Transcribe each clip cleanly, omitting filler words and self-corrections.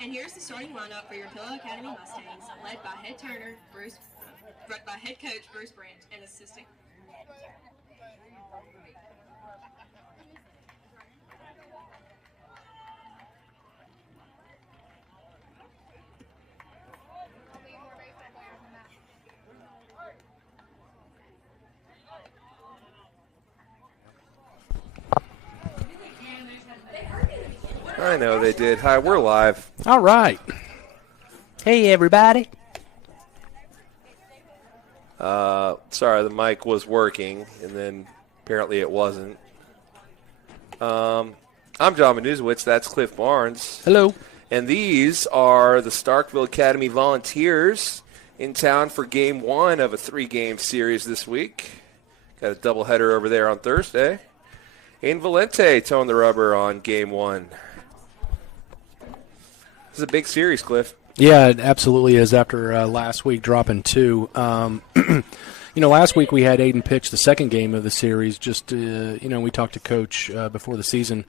And here's the starting lineup for your Pillow Academy Mustangs, led by head coach Bruce Brandt and assistant. I know they did. Hi, we're live. All right. Hey, everybody. Sorry, the mic was working, and then apparently it wasn't. I'm John Manuzowitz. That's Cliff Barnes. Hello. And these are the Starkville Academy Volunteers in town for Game 1 of a 3-game series this week. Got a doubleheader over there on Thursday. Aiden Valente towing the rubber on Game 1. This is a big series, Cliff. Yeah, it absolutely is after last week dropping 2. Last week we had Aiden pitch the second game of the series. Just, we talked to Coach before the season.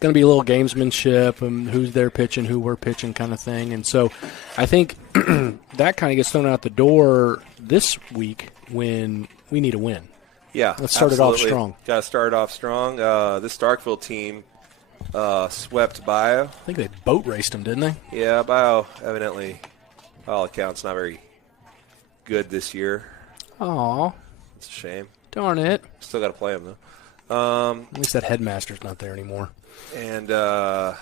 Going to be a little gamesmanship, who's there pitching, who we're pitching kind of thing. And so I think that kind of gets thrown out the door this week when we need a win. Yeah, let's start it off strong. Got to start off strong. This Starkville team swept Bio. I think they boat raced them, didn't they? Yeah, Bio evidently, by all accounts, not very good this year. Aw. It's a shame. Darn it. Still got to play them, though. At least that headmaster's not there anymore. And got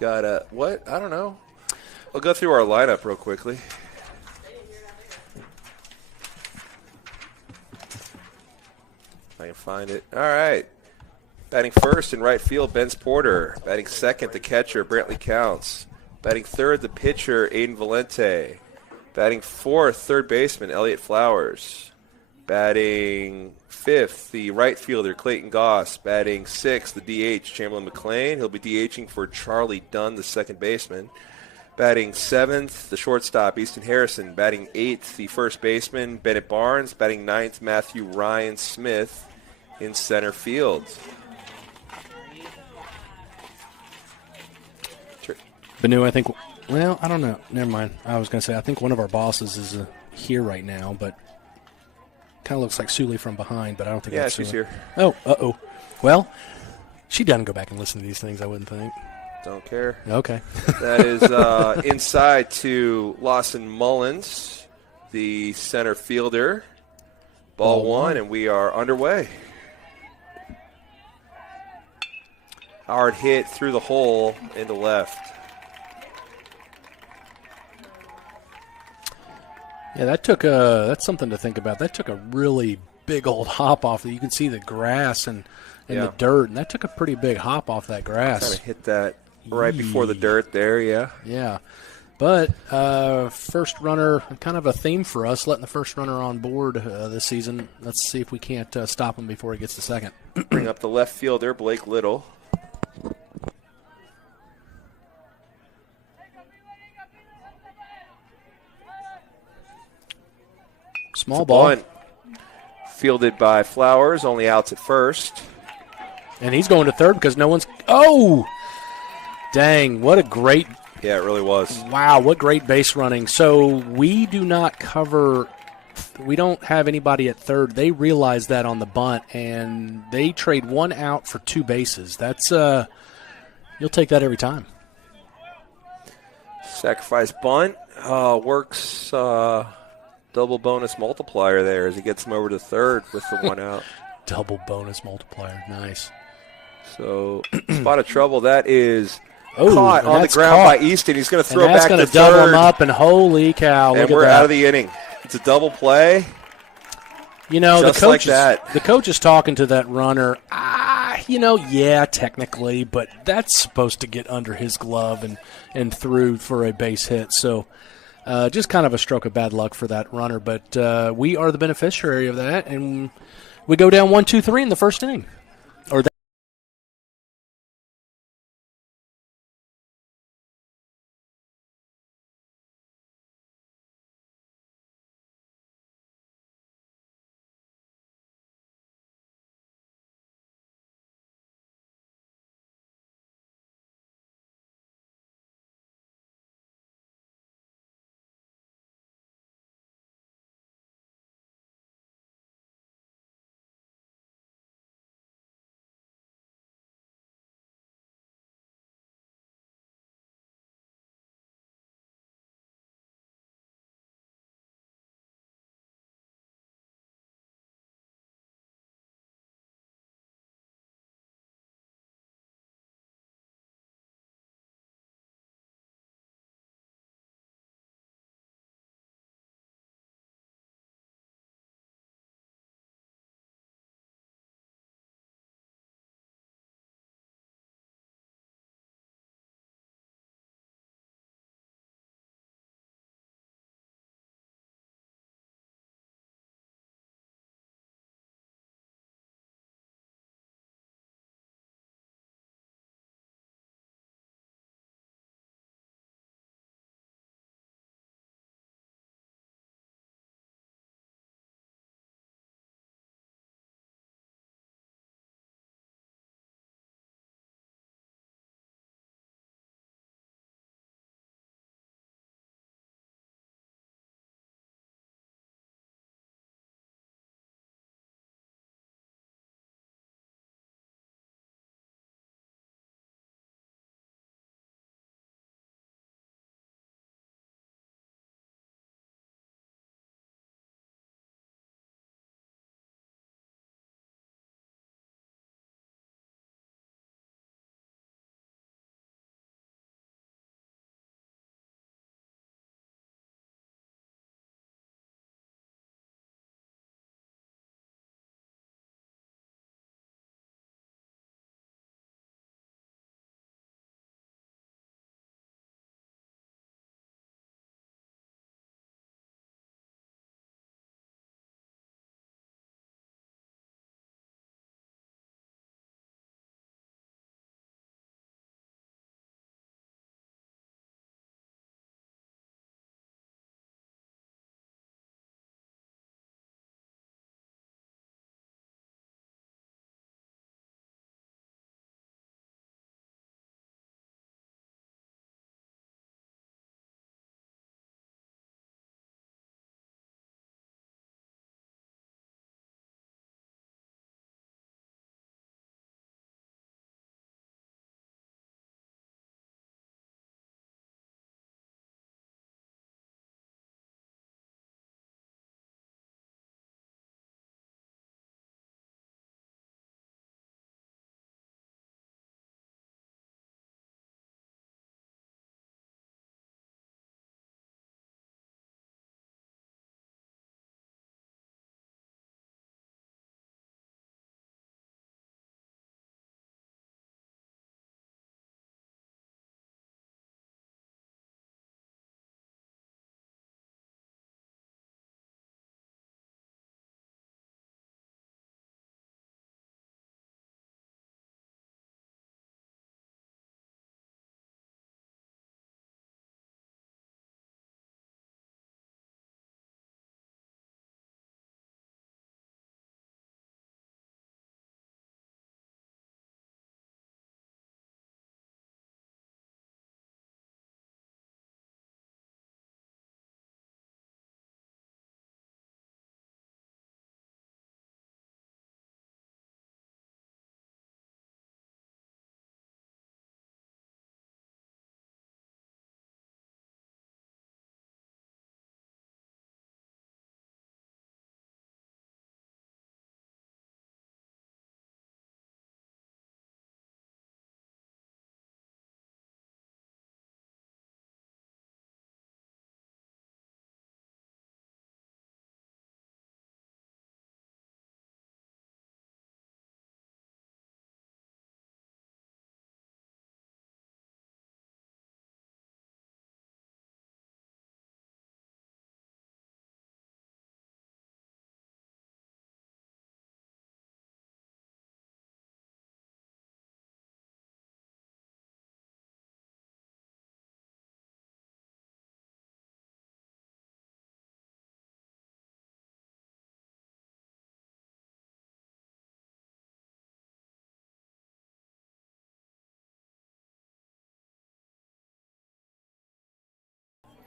a, what? I don't know. I'll go through our lineup real quickly. If I can find it. All right. Batting first in right field, Benz Porter. Batting second, the catcher, Brantley Counts. Batting third, the pitcher, Aiden Valente. Batting fourth, third baseman, Elliott Flowers. Batting fifth, the right fielder, Clayton Goss. Batting sixth, the DH, Chamberlain McLean. He'll be DHing for Charlie Dunn, the second baseman. Batting seventh, the shortstop, Easton Harrison. Batting eighth, the first baseman, Bennett Barnes. Batting ninth, Matthew Ryan Smith in center field. Benu, I think, well, I don't know. Never mind. I was going to say, I think one of our bosses is here right now, but kind of looks like Suley from behind, but I don't think that's she's Suley. here. Oh, uh-oh. Well, she doesn't go back and listen to these things, I wouldn't think. Don't care. Okay. That is inside to Lawson Mullins, the center fielder. Ball one, and we are underway. Hard hit through the hole into left. Yeah, that's something to think about. That took a really big old hop off. You can see the grass and the dirt, and that took a pretty big hop off that grass. Kind of hit that right before the dirt there, yeah. Yeah. But first runner, kind of a theme for us, letting the first runner on board this season. Let's see if we can't stop him before he gets to second. Bring up the left fielder, Blake Little. Small ball. Bunt. Fielded by Flowers, only outs at first. And he's going to third because no one's – oh! Dang, what a great – yeah, it really was. Wow, what great base running. So we do not cover – we don't have anybody at third. They realize that on the bunt, and they trade one out for 2 bases. That's you'll take that every time. Sacrifice bunt works double bonus multiplier there as he gets him over to third with the 1 out. Double bonus multiplier, nice. So spot of trouble. That is caught on the ground by Easton. He's going to throw back to third. That's going to double him up, and holy cow! And we're out of the inning. It's a double play. You know, the coach is talking to that runner. Yeah, technically, but that's supposed to get under his glove and through for a base hit. So just kind of a stroke of bad luck for that runner. But we are the beneficiary of that, and we go down 1-2-3 in the first inning.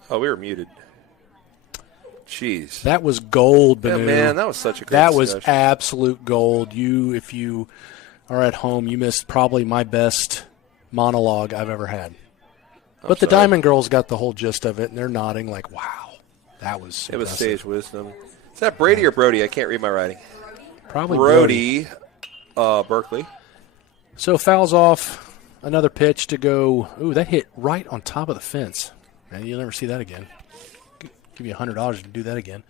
Oh, we were muted. Jeez. That was gold, Banu. Yeah, man, that was such a great That was discussion. absolute gold. If you are at home, you missed probably my best monologue I've ever had. But the Diamond Girls got the whole gist of it, and they're nodding like, wow, that was It was impressive. sage wisdom. Is that Brady or Brody? I can't read my writing. Probably Brody, Berkeley. So fouls off, another pitch to go. Ooh, that hit right on top of the fence. Man, you'll never see that again. Give you $100 to do that again.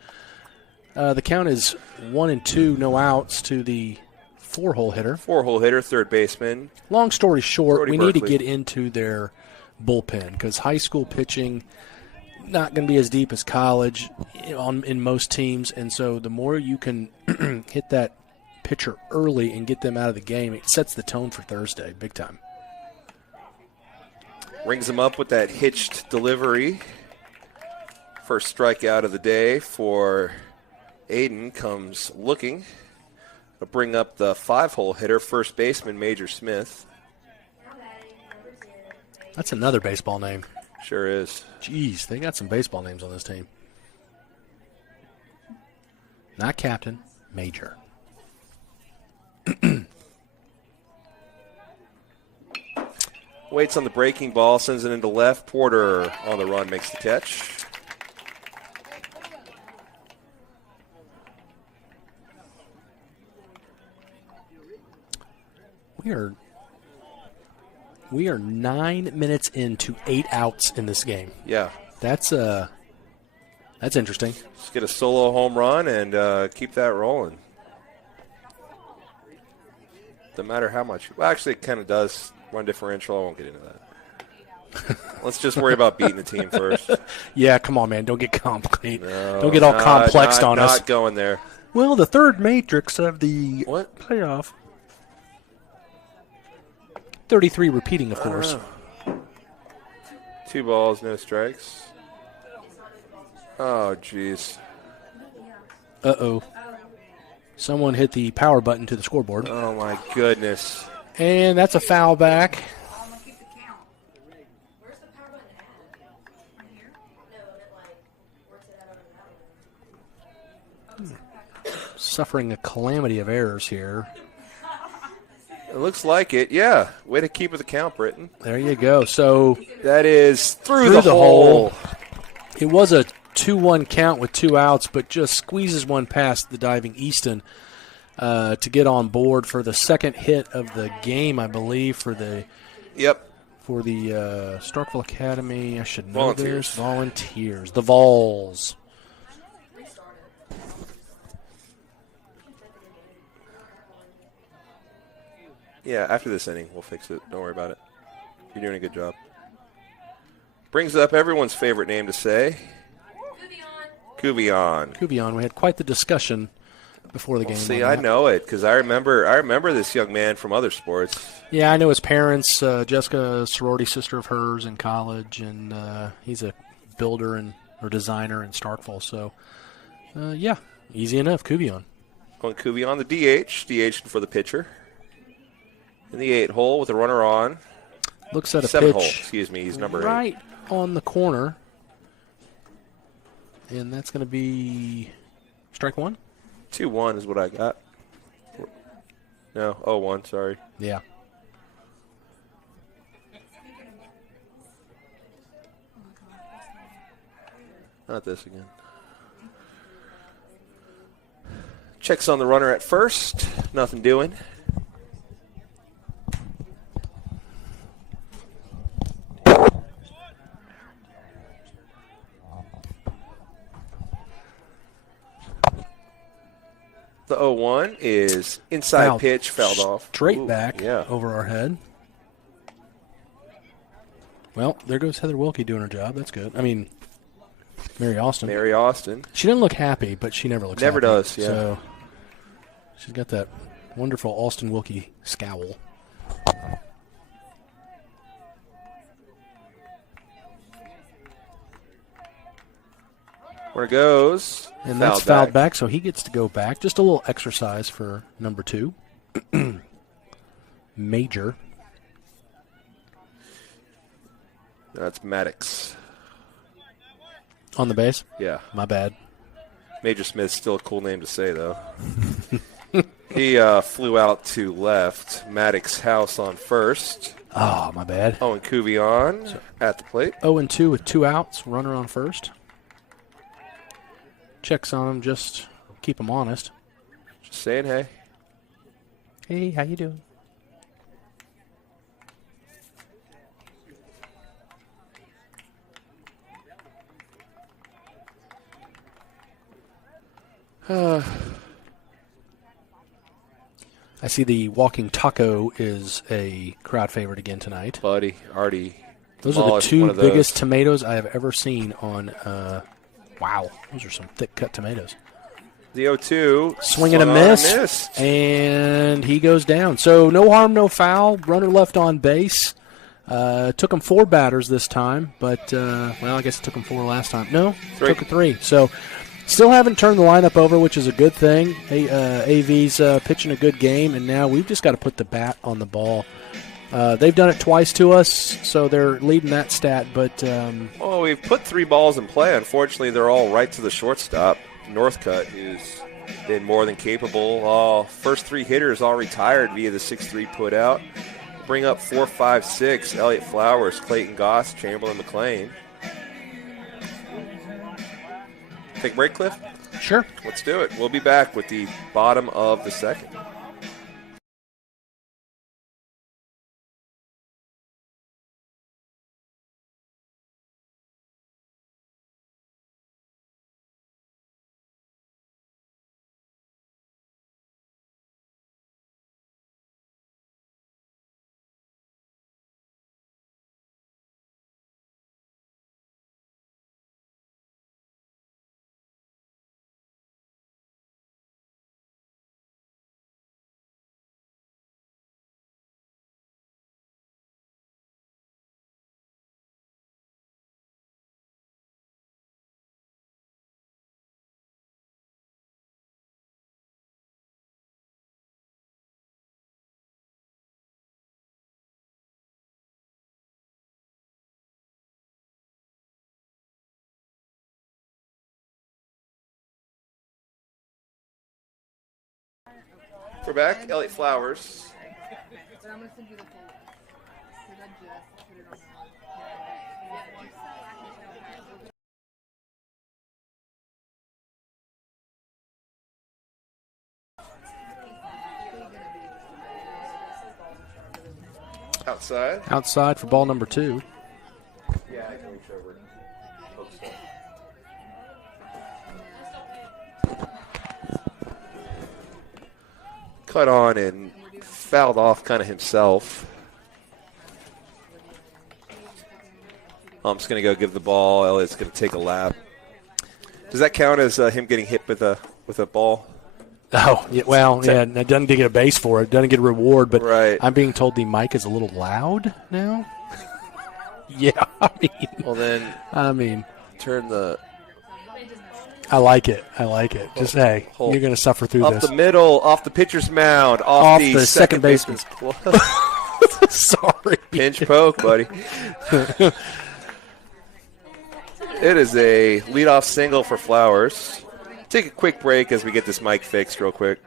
The count is 1-2, no outs to the 4-hole hitter. 4-hole hitter, third baseman. Long story short, Brody we need to Berkeley. get into their bullpen because high school pitching not going to be as deep as college in most teams, and so the more you can hit that pitcher early and get them out of the game, it sets the tone for Thursday, big time. Rings him up with that hitched delivery. First strikeout of the day for Aiden comes looking. To bring up the 5-hole hitter, first baseman Major Smith. That's another baseball name. Sure is. Jeez, they got some baseball names on this team. Not captain, Major. Waits on the breaking ball, sends it into left. Porter on the run makes the catch. We are 9 minutes into 8 outs in this game. Yeah. That's interesting. Just get a solo home run and keep that rolling. No matter how much. Well, actually, it kind of does run differential. I won't get into that. Let's just worry about beating the team first. Yeah, come on, man. Don't get complicated. No, Don't get all complexed on us. Not going there. Well, the third matrix of the playoff. 33 repeating, of course. 2 balls, no strikes. Oh, jeez. Uh-oh. Someone hit the power button to the scoreboard. Oh, my goodness. And that's a foul back. Suffering a calamity of errors here. It looks like it. Yeah. Way to keep with the count, Britton. There you go. So that is through the hole. It was a 2-1 count with 2 outs, but just squeezes one past the diving Easton to get on board for the second hit of the game, I believe, for the Starkville Academy. I should know this. Volunteers. The Vols. Yeah, after this inning, we'll fix it. Don't worry about it. You're doing a good job. Brings up everyone's favorite name to say. Kuvion. Kuvion. We had quite the discussion before the game. See, I know it because I remember this young man from other sports. Yeah, I know his parents. Jessica, a sorority sister of hers in college, and he's a builder or designer in Starkville. So, yeah, easy enough. Kuvion. On Kuvion, the DH for the pitcher. In the 8-hole with a runner on. Looks at a 7-hole, pitch. excuse me. He's number 8. Right on the corner. And that's going to be strike 1? 2-1 is what I got. No, 0-1, sorry. Yeah. Not this again. Checks on the runner at first. Nothing doing. The 0-1 is inside pitch, fouled off. Straight back over our head. Well, there goes Heather Wilkie doing her job. That's good. I mean, Mary Austin. She doesn't look happy, but she never looks happy. Never does, yeah. So she's got that wonderful Austin Wilkie scowl. Where it goes. And that's fouled back, so he gets to go back. Just a little exercise for number 2. Major. That's Maddox. On the base? Yeah. My bad. Major Smith's still a cool name to say, though. He flew out to left. Maddox House on first. Oh, my bad. Owen Cuvion at the plate. 0-2 with 2 outs. Runner on first. Checks on him, just keep him honest. Just saying hey. Hey, how you doing? I see the walking taco is a crowd favorite again tonight. Buddy, already. Those are the 2 biggest tomatoes I have ever seen on. Wow, those are some thick cut tomatoes. The 0-2. Swing and a miss. And he goes down. So no harm, no foul. Runner left on base. Took him 4 batters this time, but, well, I guess it took him 4 last time. No, 3. Took 3. So still haven't turned the lineup over, which is a good thing. AV's pitching a good game, and now we've just got to put the bat on the ball. They've done it twice to us, so they're leading that stat. But well, we've put 3 balls in play. Unfortunately, they're all right to the shortstop, Northcutt, who's been more than capable. First 3 hitters all retired via the 6-3 put out. Bring up 4, 5, 6. Elliott Flowers, Clayton Goss, Chamberlain McLean. Take a break, Cliff? Sure. Let's do it. We'll be back with the bottom of the second. We're back. Elliott Flowers. Outside. Outside for ball number 2. Yeah, I can reach over. Cut on and fouled off kind of himself. I'm just going to go give the ball. Elliott's going to take a lap. Does that count as him getting hit with a ball? Oh, yeah, well, yeah, it doesn't get a base for it. Doesn't get a reward, but right. I'm being told the mic is a little loud now. Yeah, well then, turn the. I like it. Just hey, you're going to suffer through off this. Off the middle, off the pitcher's mound, off the second baseman's glove. Sorry, pinch poke, buddy. It is a leadoff single for Flowers. Take a quick break as we get this mic fixed real quick.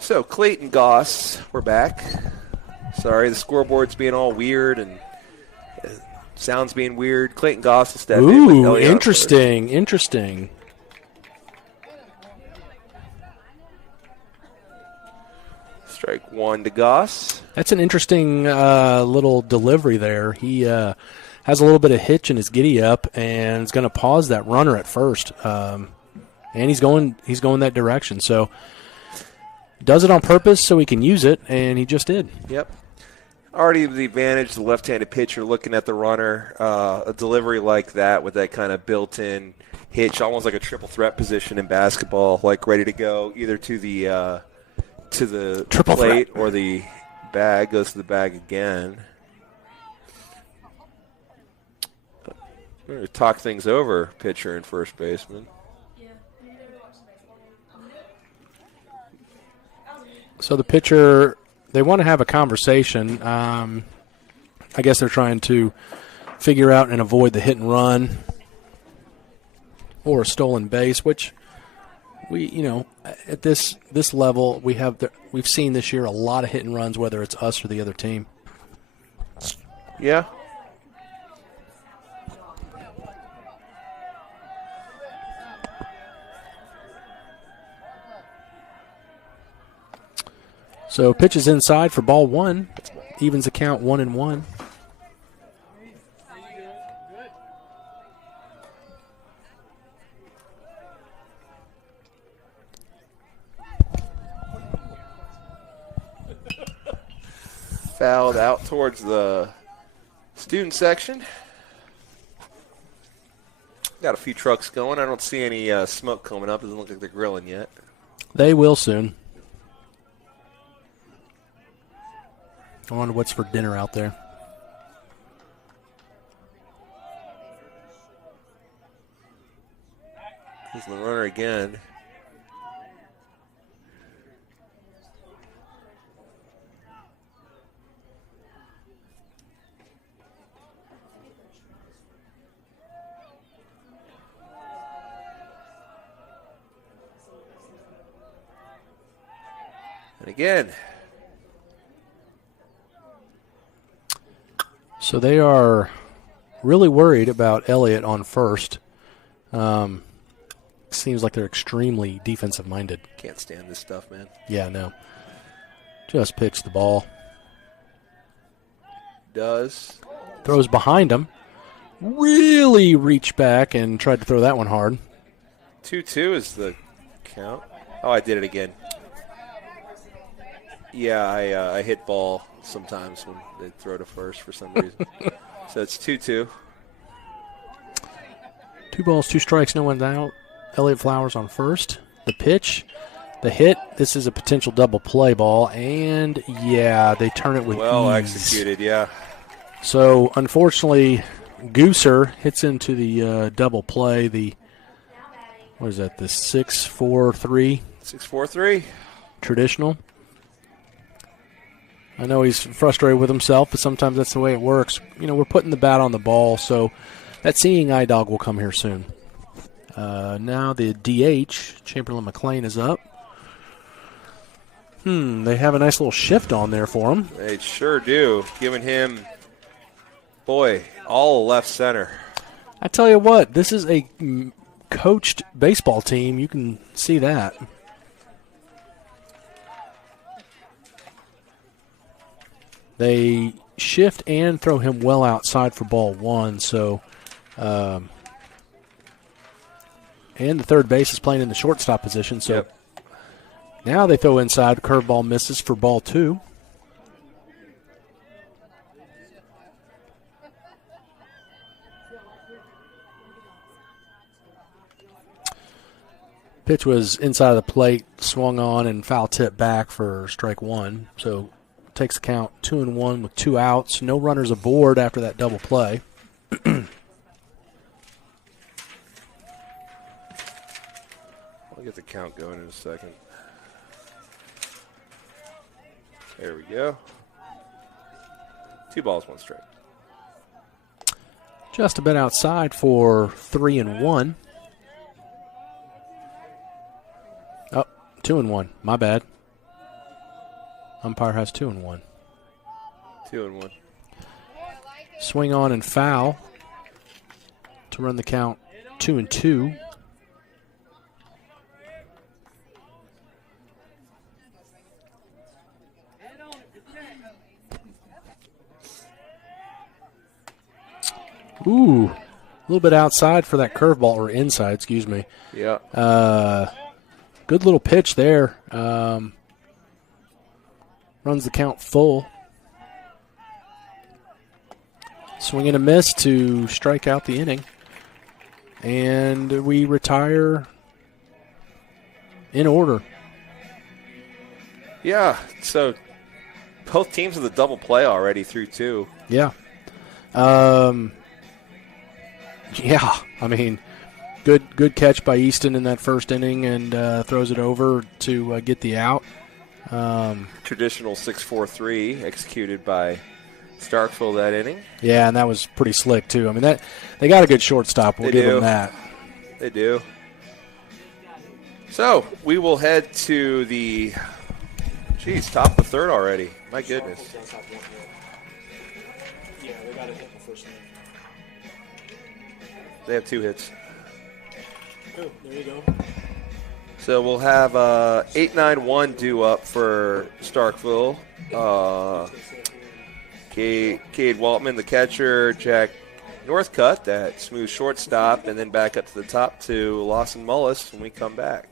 So, Clayton Goss, we're back. Sorry, the scoreboard's being all weird and sounds being weird. Clayton Goss will step in. Ooh, interesting. Strike 1 to Goss. That's an interesting little delivery there. He has a little bit of hitch in his giddy up and is going to pause that runner at first. And he's going that direction. So does it on purpose so he can use it, and he just did. Yep. Already the advantage, the left-handed pitcher looking at the runner. A delivery like that with that kind of built-in hitch, almost like a triple threat position in basketball, like ready to go either to the triple plate threat. Or the bag, goes to the bag again. We're going to talk things over, pitcher and first baseman. So the pitcher, they want to have a conversation. I guess they're trying to figure out and avoid the hit and run or a stolen base, which at this level we've seen this year a lot of hit and runs, whether it's us or the other team. Yeah. So pitch is inside for ball one. Evens the count 1-1. Fouled out towards the student section. Got a few trucks going. I don't see any smoke coming up. Doesn't look like they're grilling yet. They will soon. I wonder what's for dinner out there. Here's the runner again. And again. So they are really worried about Elliott on first. Seems like they're extremely defensive-minded. Can't stand this stuff, man. Yeah, no. Just picks the ball. Does. Throws behind him. Really reached back and tried to throw that one hard. 2-2 is the count. Oh, I did it again. Yeah, I hit ball sometimes when they throw to first for some reason. So it's 2-2. 2 balls, 2 strikes, no one's out. Elliott Flowers on first. The pitch, the hit. This is a potential double play ball, and yeah, they turn it with well ease. Executed, yeah. So unfortunately, Gooser hits into the double play. The what is that? The 6-4-3. 6-4-3. Traditional. I know he's frustrated with himself, but sometimes that's the way it works. We're putting the bat on the ball, so that seeing eye dog will come here soon. Now the DH, Chamberlain McLean, is up. They have a nice little shift on there for him. They sure do, giving him, all left center. I tell you what, this is a coached baseball team. You can see that. They shift and throw him well outside for ball one, so and the third base is playing in the shortstop position, so now they throw inside. Curveball misses for ball two. Pitch was inside of the plate, swung on, and foul tip back for strike one. So takes the count 2-1 with 2 outs. No runners aboard after that double play. I'll get the count going in a second. There we go. 2 balls, 1 strike. Just a bit outside for 3-1. Oh, 2-1. My bad. Umpire has 2-1. 2-1. Swing on and foul to run the count 2-2. Ooh, a little bit outside for that curveball, or inside, excuse me. Yeah. Good little pitch there. Runs the count full. Swing and a miss to strike out the inning. And we retire in order. Yeah, so both teams with a double play already through 2. Yeah. Yeah, I mean, good catch by Easton in that first inning, and throws it over to get the out. Traditional 6-4-3 executed by Starkville that inning. Yeah, and that was pretty slick too. I mean, that they got a good shortstop. We'll give them that. They do. So we will head to the top of the third already. My goodness. Yeah, they got a hit in the first inning. They have 2 hits. Oh, there you go. So we'll have 8-9-1 due up for Starkville. Cade Waltman, the catcher, Jack Northcutt, that smooth shortstop, and then back up to the top to Lawson Mullis when we come back.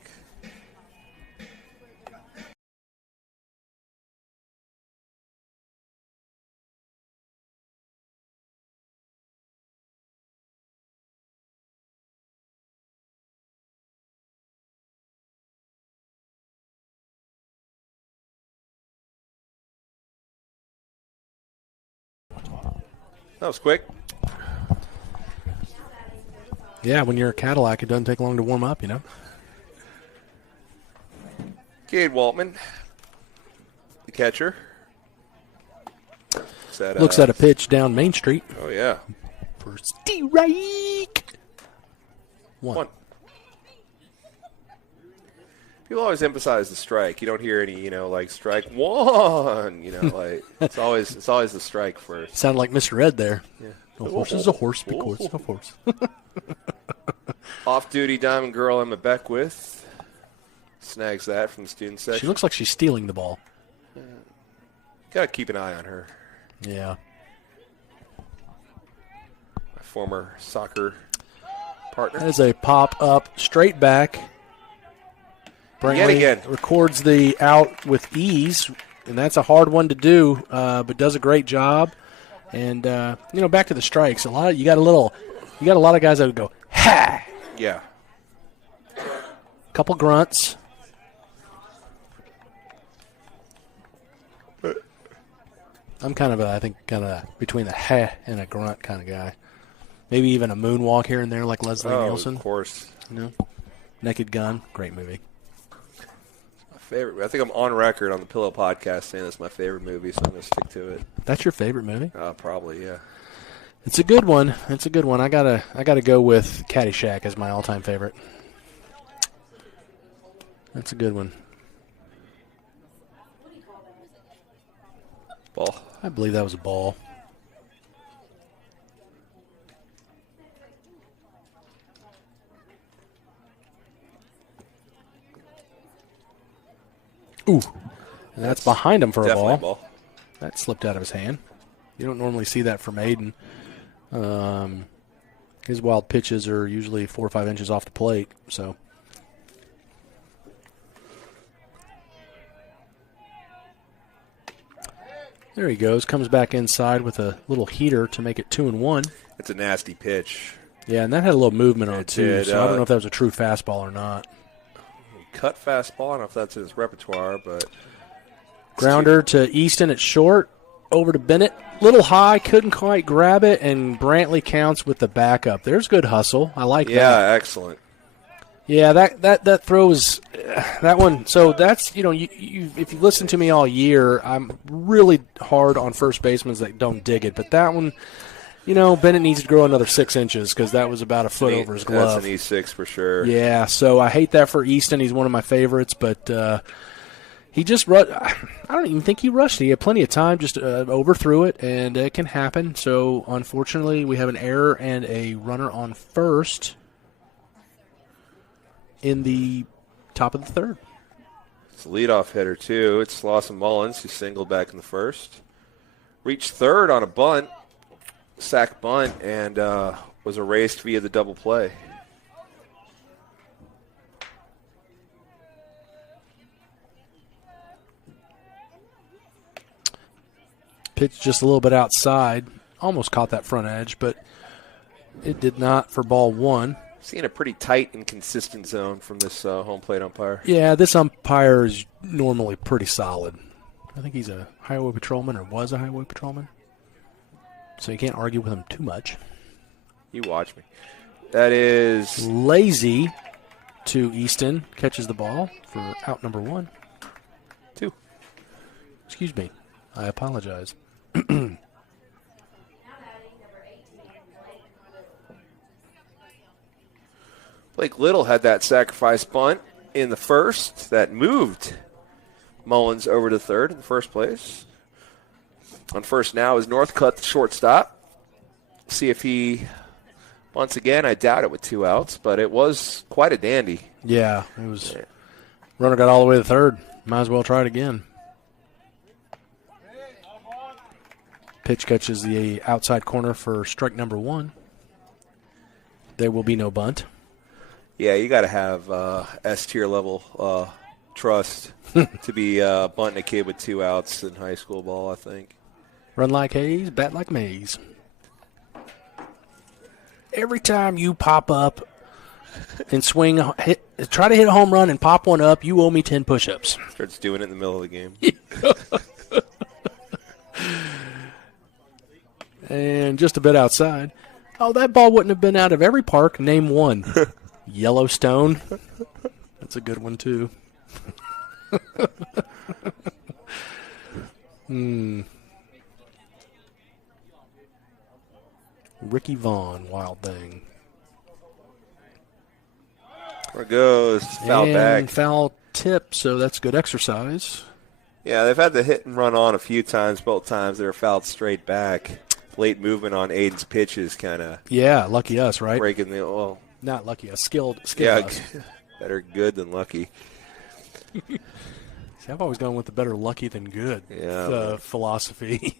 That was quick. Yeah, when you're a Cadillac, it doesn't take long to warm up, you know. Cade Waltman, the catcher. Looks at a pitch down Main Street. Oh, yeah. For strike. One. People always emphasize the strike. You don't hear any, like strike one. Like it's always the strike first. Sounded like Mr. Ed there. Yeah. A horse is a horse because a horse. Off-duty Diamond Girl Emma Beckwith snags that from the student section. She looks like she's stealing the ball. Got to keep an eye on her. Yeah. My former soccer partner. That is a pop up straight back. Yet again. Records the out with ease, and that's a hard one to do, but does a great job. And back to the strikes. You got a lot of guys that would go ha. Yeah. Couple grunts. I'm kind of between a ha and a grunt kind of guy. Maybe even a moonwalk here and there, like Leslie Nielsen. Of course. Naked Gun, great movie. Favorite. I think I'm on record on the Pillow podcast saying that's my favorite movie, so I'm going to stick to it. That's your favorite movie? Probably, yeah. It's a good one. I gotta go with Caddyshack as my all-time favorite. That's a good one. Ball. I believe that was a ball. Ooh, and that's behind him for a ball. Definitely a ball. That slipped out of his hand. You don't normally see that from Aiden. His wild pitches are usually 4 or 5 inches off the plate. So, there he goes. Comes back inside with a little heater to make it 2-1. It's a nasty pitch. Yeah, and that had a little movement on it too. Did, so I don't know if that was a true fastball or not. Cut fastball. I don't know if that's in his repertoire, but grounder to Easton at short. Over to Bennett. Little high, couldn't quite grab it, and Brantley counts with the backup. There's good hustle. I like that. Yeah, excellent. Yeah, that throws that one. So that's you if you listen to me all year, I'm really hard on first basemen that don't dig it. But that one, Bennett needs to grow another 6 inches because that was about a foot over his glove. That's an E6 for sure. Yeah, so I hate that for Easton. He's one of my favorites, but he just I don't even think he rushed. He had plenty of time, just overthrew it, and it can happen. So unfortunately, we have an error and a runner on first in the top of the third. It's a leadoff hitter, too. It's Lawson Mullins, who singled back in the first. Reached third on a bunt, sack bunt, and was erased via the double play. Pitch just a little bit outside. Almost caught that front edge, but it did not for ball one. Seeing a pretty tight and consistent zone from this home plate umpire. Yeah, this umpire is normally pretty solid. I think he's a highway patrolman or was a highway patrolman. So you can't argue with him too much. You watch me. That is Lazy to Easton. Catches the ball for out number 1. 2. Excuse me. I apologize. Blake Little had that sacrifice bunt in the first that moved Mullins over to third in the first place. On first now is Northcutt, the shortstop. See if he bunts again. I doubt it with 2 outs, but it was quite a dandy. Yeah, it was. Runner got all the way to third. Might as well try it again. Pitch catches the outside corner for strike number 1. There will be no bunt. Yeah, you got to have S-tier level trust to be bunting a kid with 2 outs in high school ball, I think. Run like Hayes, bat like Mays. Every time you pop up and swing, try to hit a home run and pop one up, you owe me 10 push-ups. Starts doing it in the middle of the game. And just a bit outside. Oh, that ball wouldn't have been out of every park. Name one. Yellowstone. That's a good one, too. Ricky Vaughn, wild thing. Where it goes, foul and back. Foul tip, so that's good exercise. Yeah, they've had the hit and run on a few times. Both times they were fouled straight back. Late movement on Aiden's pitches kind of lucky us, right? breaking the well. Not lucky us, skilled Yeah, us. better good than lucky. See, I've always gone with the better lucky than good philosophy.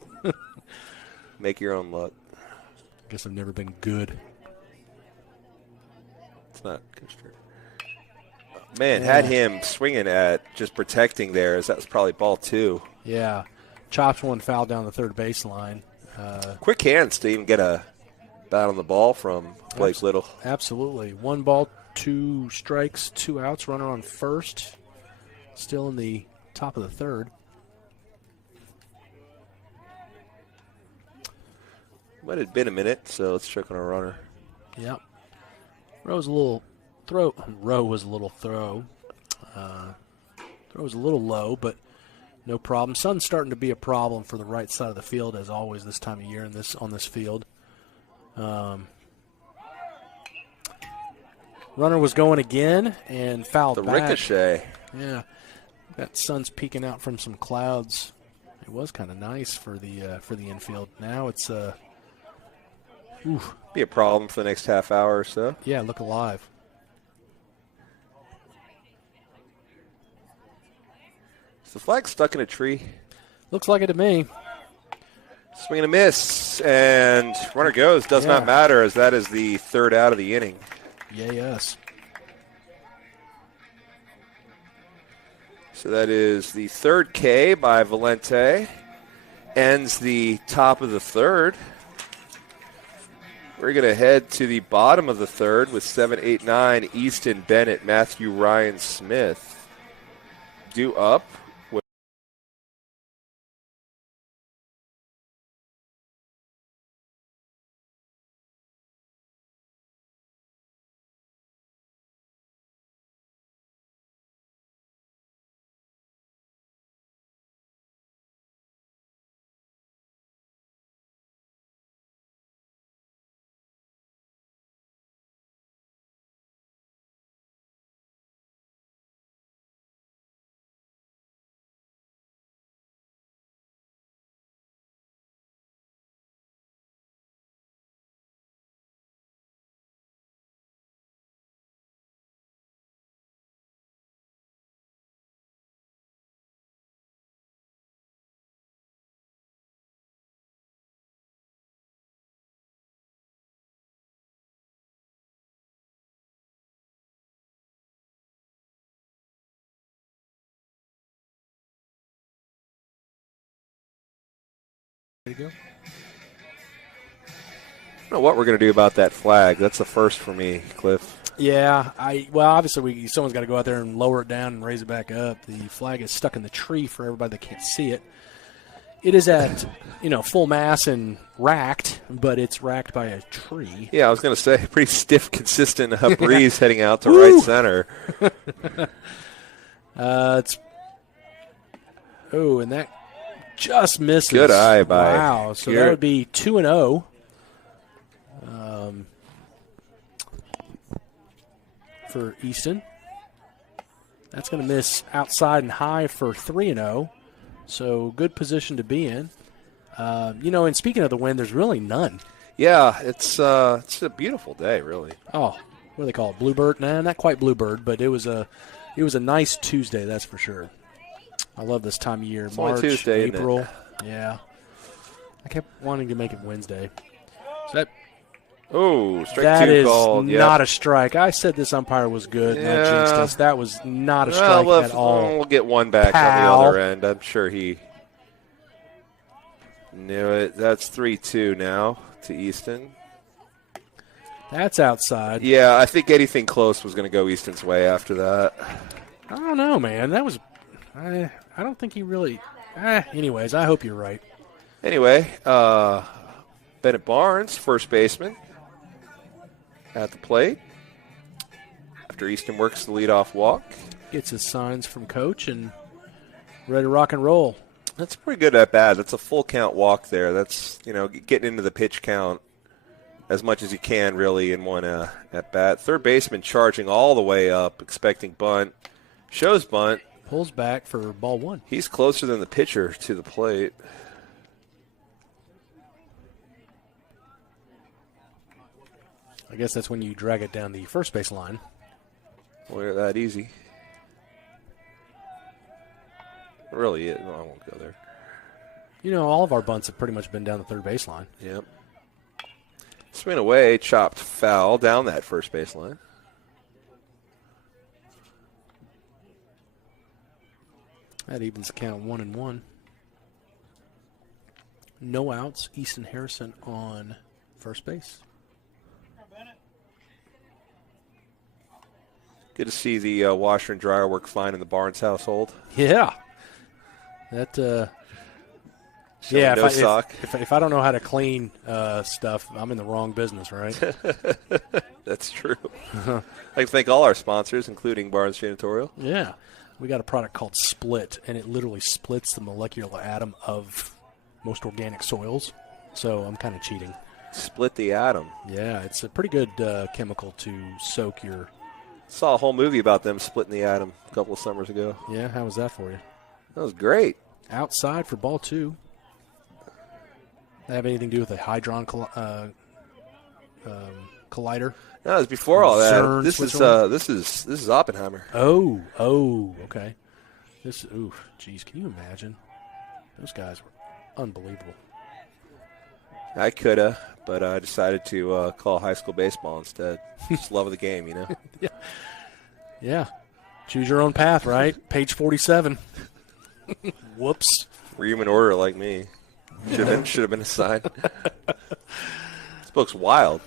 Make your own luck. I guess I've never been good. It's not constructive. Man, had him swinging at just protecting there, as that was probably ball 2. Yeah. Chops one foul down the third baseline. Quick hands to even get a bat on the ball from Blake Little. Absolutely. 1 ball, 2 strikes, 2 outs. Runner on first. Still in the top of the third. Might have been a minute, so let's check on our runner. Yep. Row was a little throw. Throw was a little low, but no problem. Sun's starting to be a problem for the right side of the field, as always this time of year on this field. Runner was going again and fouled back. The ricochet. Yeah, that sun's peeking out from some clouds. It was kind of nice for the infield. Now it's be a problem for the next half hour or so. Yeah, look alive. Is the flag stuck in a tree? Looks like it to me. Swing and a miss, and runner goes. Does not matter, as that is the 3rd out of the inning. Yes. So that is the 3rd K by Valente. Ends the top of the 3rd. We're going to head to the bottom of the 3rd with 7, 8, 9, Easton, Bennett, Matthew, Ryan, Smith. Due up. Ready to go? I don't know what we're going to do about that flag. That's the first for me, Cliff. Yeah, obviously someone's got to go out there and lower it down and raise it back up. The flag is stuck in the tree for everybody that can't see it. It is at, full mass and racked, but it's racked by a tree. Yeah, I was going to say, pretty stiff, consistent breeze heading out to right center. And that just misses. Good eye by. Wow, so that would be 2-0. For Easton. That's going to miss outside and high for 3-0. So good position to be in. And speaking of the wind, there's really none. Yeah, it's a beautiful day, really. Oh, what do they call it? Bluebird? Nah, not quite Bluebird, but it was a nice Tuesday, that's for sure. I love this time of year. It's March, only Tuesday, April. isn't it? Yeah. I kept wanting to make it Wednesday. So strike that 2 is called. not a strike. I said this umpire was good, and that jinxed us. That was not a strike at all. We'll get one back on the other end. I'm sure he knew it. That's 3-2 now to Easton. That's outside. Yeah, I think anything close was going to go Easton's way after that. I don't know, man. That was I don't think he really anyways, I hope you're right. Anyway, Bennett Barnes, first baseman, at the plate. After Easton works the leadoff walk. Gets his signs from coach and ready to rock and roll. That's pretty good at bat. That's a full count walk there. That's, getting into the pitch count as much as you can, really, in one at bat. Third baseman charging all the way up, expecting bunt. Shows bunt. Pulls back for ball 1. He's closer than the pitcher to the plate. I guess that's when you drag it down the first base line. Well, that easy. It really is. No, I won't go there. All of our bunts have pretty much been down the third base line. Yep. Swing away, chopped foul down that first base line. That evens the count 1-1. No outs. Easton Harrison on first base. Good to see the washer and dryer work fine in the Barnes household. Yeah. That, if I don't know how to clean stuff, I'm in the wrong business, right? That's true. I'd like to thank all our sponsors, including Barnes Janitorial. Yeah. We got a product called Split, and it literally splits the molecular atom of most organic soils. So I'm kind of cheating. Split the atom. Yeah, it's a pretty good chemical to soak your... Saw a whole movie about them splitting the atom a couple of summers ago. Yeah, how was that for you? That was great. Outside for ball 2. That have anything to do with a hadron collider? No, it was before all that. CERN, This is Oppenheimer. Oh, okay. Geez, can you imagine? Those guys were unbelievable. I coulda, but I decided to call high school baseball instead. Just love of the game, Yeah. Choose your own path, right? Page 47. Whoops. Were you in order like me? Should have been assigned. This book's wild.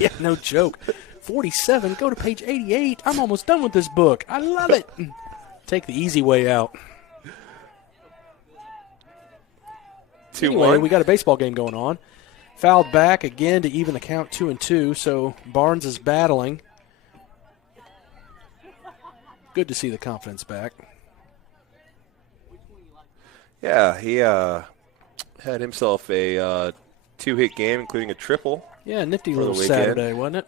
Yeah, no joke. 47, go to page 88. I'm almost done with this book. I love it. Take the easy way out. 2-1. Anyway, we got a baseball game going on. Fouled back again to even the count 2-2, so Barnes is battling. Good to see the confidence back. Yeah, he had himself a 2-hit game, including a triple. Yeah, nifty for little the weekend. Saturday, wasn't it?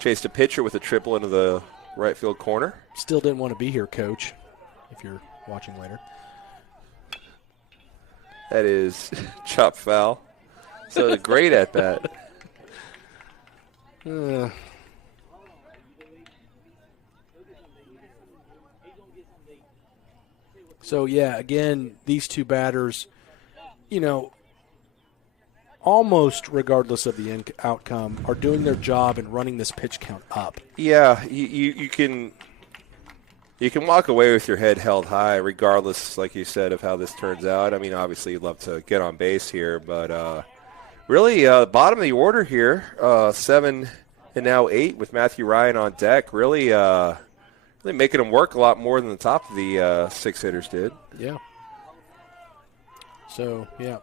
Chased a pitcher with a triple into the right field corner. Still didn't want to be here, Coach, if you're watching later. That is chop foul. So a great at bat. So, yeah, again, these two batters, almost regardless of the outcome, are doing their job in running this pitch count up. Yeah, you can walk away with your head held high regardless, like you said, of how this turns out. I mean, obviously you'd love to get on base here, but really bottom of the order here, 7 and now 8 with Matthew Ryan on deck, really making them work a lot more than the top of the 6 hitters did. Yeah. So, yeah,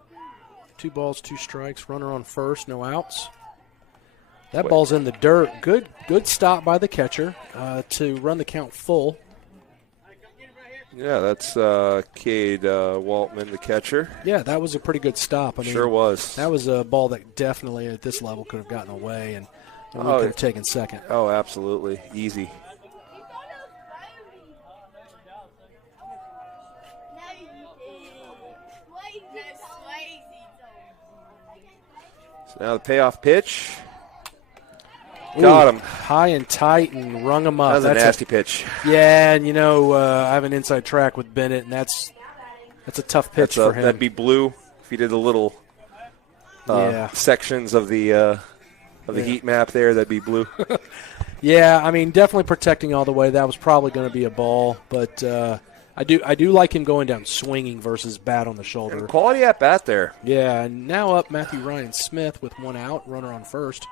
2 balls, 2 strikes, runner on first, no outs. That ball's in the dirt. Good stop by the catcher to run the count full. Yeah, that's Cade Waltman, the catcher. Yeah, that was a pretty good stop. I mean, sure was. That was a ball that definitely at this level could have gotten away, and we could have taken second. Oh, absolutely. Easy. So now the payoff pitch. Got him. High and tight and rung him up. That was a nasty pitch. Yeah, and I have an inside track with Bennett, and that's a tough pitch for him. That'd be blue if he did the little sections of the heat map there. That'd be blue. Yeah, I mean, definitely protecting all the way. That was probably going to be a ball, but I do like him going down swinging versus bat on the shoulder. And quality at bat there. Yeah, and now up Matthew Ryan Smith with 1 out, runner on first.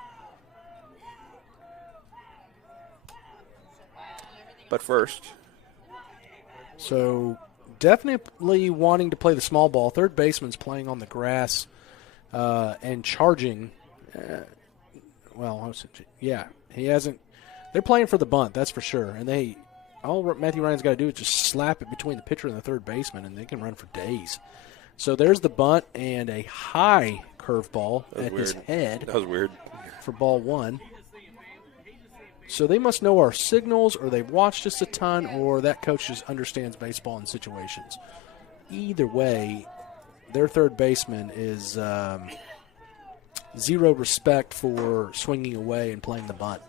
But first. So definitely wanting to play the small ball. Third baseman's playing on the grass and charging. He hasn't. They're playing for the bunt, that's for sure. And all Matthew Ryan's got to do is just slap it between the pitcher and the third baseman, and they can run for days. So there's the bunt and a high curveball at his head. That was weird. For ball 1. So they must know our signals, or they've watched us a ton, or that coach just understands baseball in situations. Either way, their third baseman is zero respect for swinging away and playing the bunt.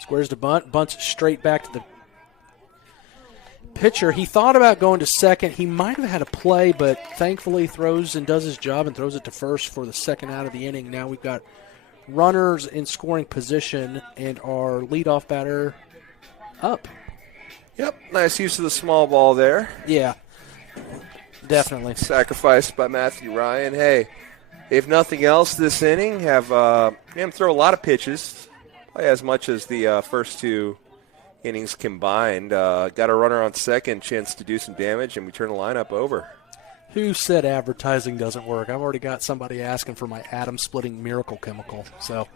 Squares the bunt, bunts straight back to the pitcher. He thought about going to second. He might have had a play, but thankfully throws and does his job and throws it to first for the second out of the inning. Now we've got runners in scoring position and our leadoff batter up. Yep, nice use of the small ball there. Yeah, definitely. Sacrificed by Matthew Ryan. Hey, if nothing else this inning, have him throw a lot of pitches, probably as much as the first 2 innings combined. Got a runner on second, chance to do some damage, and we turn the lineup over. Who said advertising doesn't work? I've already got somebody asking for my atom-splitting miracle chemical. So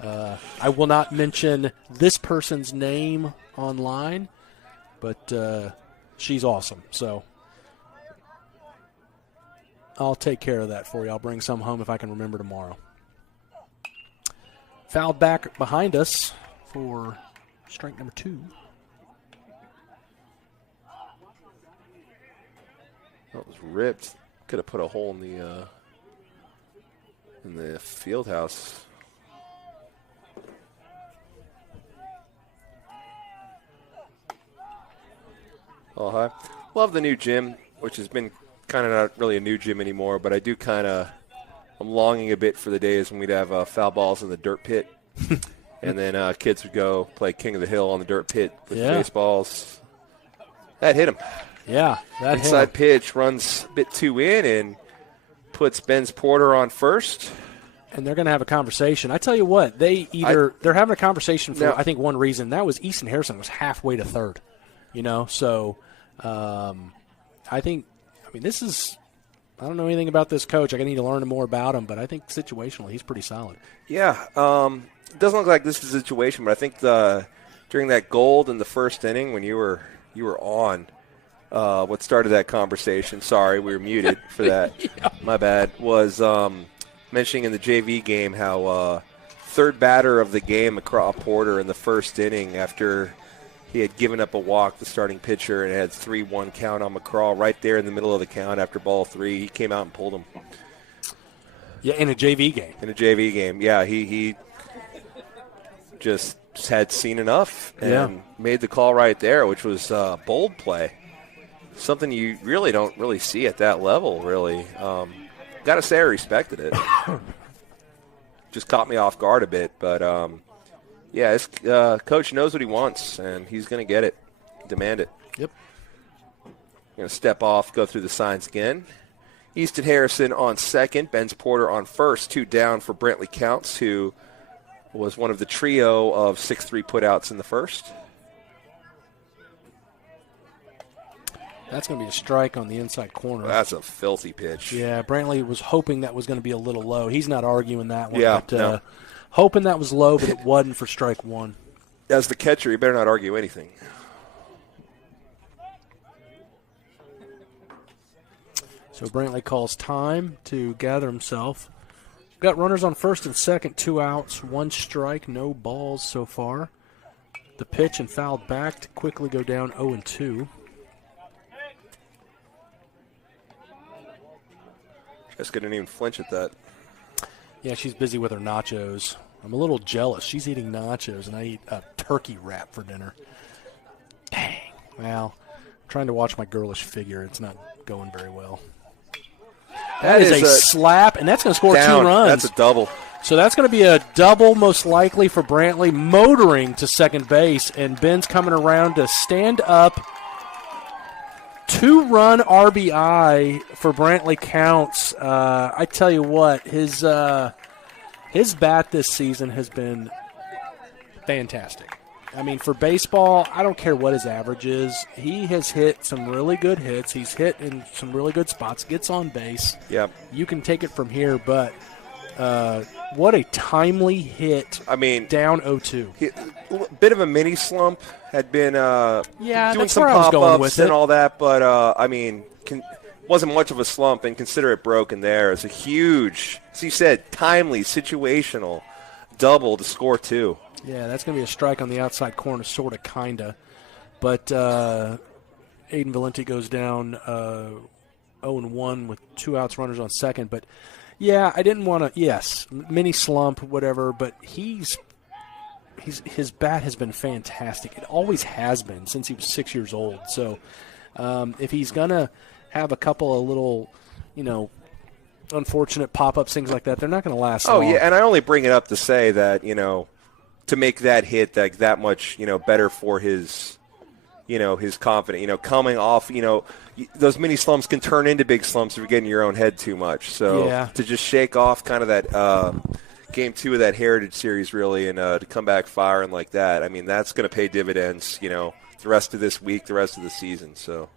I will not mention this person's name online, but she's awesome. So I'll take care of that for you. I'll bring some home if I can remember tomorrow. Fouled back behind us for strike number 2. That was ripped. Could have put a hole in the field house. Oh, hi. Love the new gym, which has been kind of not really a new gym anymore, but I do I'm longing a bit for the days when we'd have foul balls in the dirt pit. And then kids would go play King of the Hill on the dirt pit with baseballs. That hit him. Yeah, that hit him. Inside pitch runs a bit too in and puts Ben's Porter on first. And they're going to have a conversation. I tell you what, they're having a conversation for, I think, one reason. That was Easton Harrison was halfway to third. So this is – I don't know anything about this coach. I need to learn more about him, but I think situationally he's pretty solid. Yeah, it doesn't look like this is a situation, but I think during that gold in the first inning when you were on, what started that conversation, sorry, we were muted for that, my bad, was mentioning in the JV game how third batter of the game, McCraw Porter, in the first inning after he had given up a walk, the starting pitcher, and it had 3-1 count on McCraw right there in the middle of the count after ball 3. He came out and pulled him. Yeah, in a JV game. In a JV game, yeah. He just had seen enough and made the call right there, which was a bold play. Something you really don't really see at that level, really. Got to say I respected it. Just caught me off guard a bit, but this coach knows what he wants, and he's going to get it, demand it. Yep. Going to step off, go through the signs again. Easton Harrison on second, Ben's Porter on first, 2 down for Brantley Counts, who was one of the trio of 6-3 putouts in the first. That's going to be a strike on the inside corner. That's a filthy pitch. Yeah, Brantley was hoping that was going to be a little low. He's not arguing that one. Yeah, but, no. Hoping that was low, but it wasn't for strike one. As the catcher, you better not argue anything. So Brantley calls time to gather himself. Got runners on first and second, 2 outs, 1 strike, no balls so far. The pitch and fouled back to quickly go down 0-2. Jessica didn't even flinch at that. Yeah, she's busy with her nachos. I'm a little jealous. She's eating nachos, and I eat a turkey wrap for dinner. Dang. Well, I'm trying to watch my girlish figure. It's not going very well. That is a slap, and that's going to score down. 2 runs. That's a double. So that's going to be a double, most likely, for Brantley, motoring to second base, and Ben's coming around to stand up. 2-run RBI for Brantley counts. I tell you what, his bat this season has been fantastic. I mean, for baseball, I don't care what his average is. He has hit some really good hits. He's hit in some really good spots, gets on base. Yep. You can take it from here, but what a timely hit. I mean, down 0-2. A bit of a mini slump, had been doing that's some where I was going pop-ups with and it. all that, but I mean, wasn't much of a slump, and consider it broken there. It's a huge, as you said, timely, situational double to score 2. Yeah, that's going to be a strike on the outside corner, sort of, kind of. But Aiden Valenti goes down 0-1 with 2 outs, runners on second. But, yeah, I didn't want to – yes, mini slump, whatever, but his bat has been fantastic. It always has been since he was 6 years old. So if he's going to have a couple of little, unfortunate pop-ups, things like that, they're not going to last long. Oh, yeah, and I only bring it up to say that, to make that hit that much, better for his, his confidence. Coming off, those mini slumps can turn into big slumps if you get in your own head too much. So yeah. To just shake off kind of that Game 2 of that Heritage Series, really, and to come back firing like that, I mean, that's going to pay dividends, the rest of this week, the rest of the season. So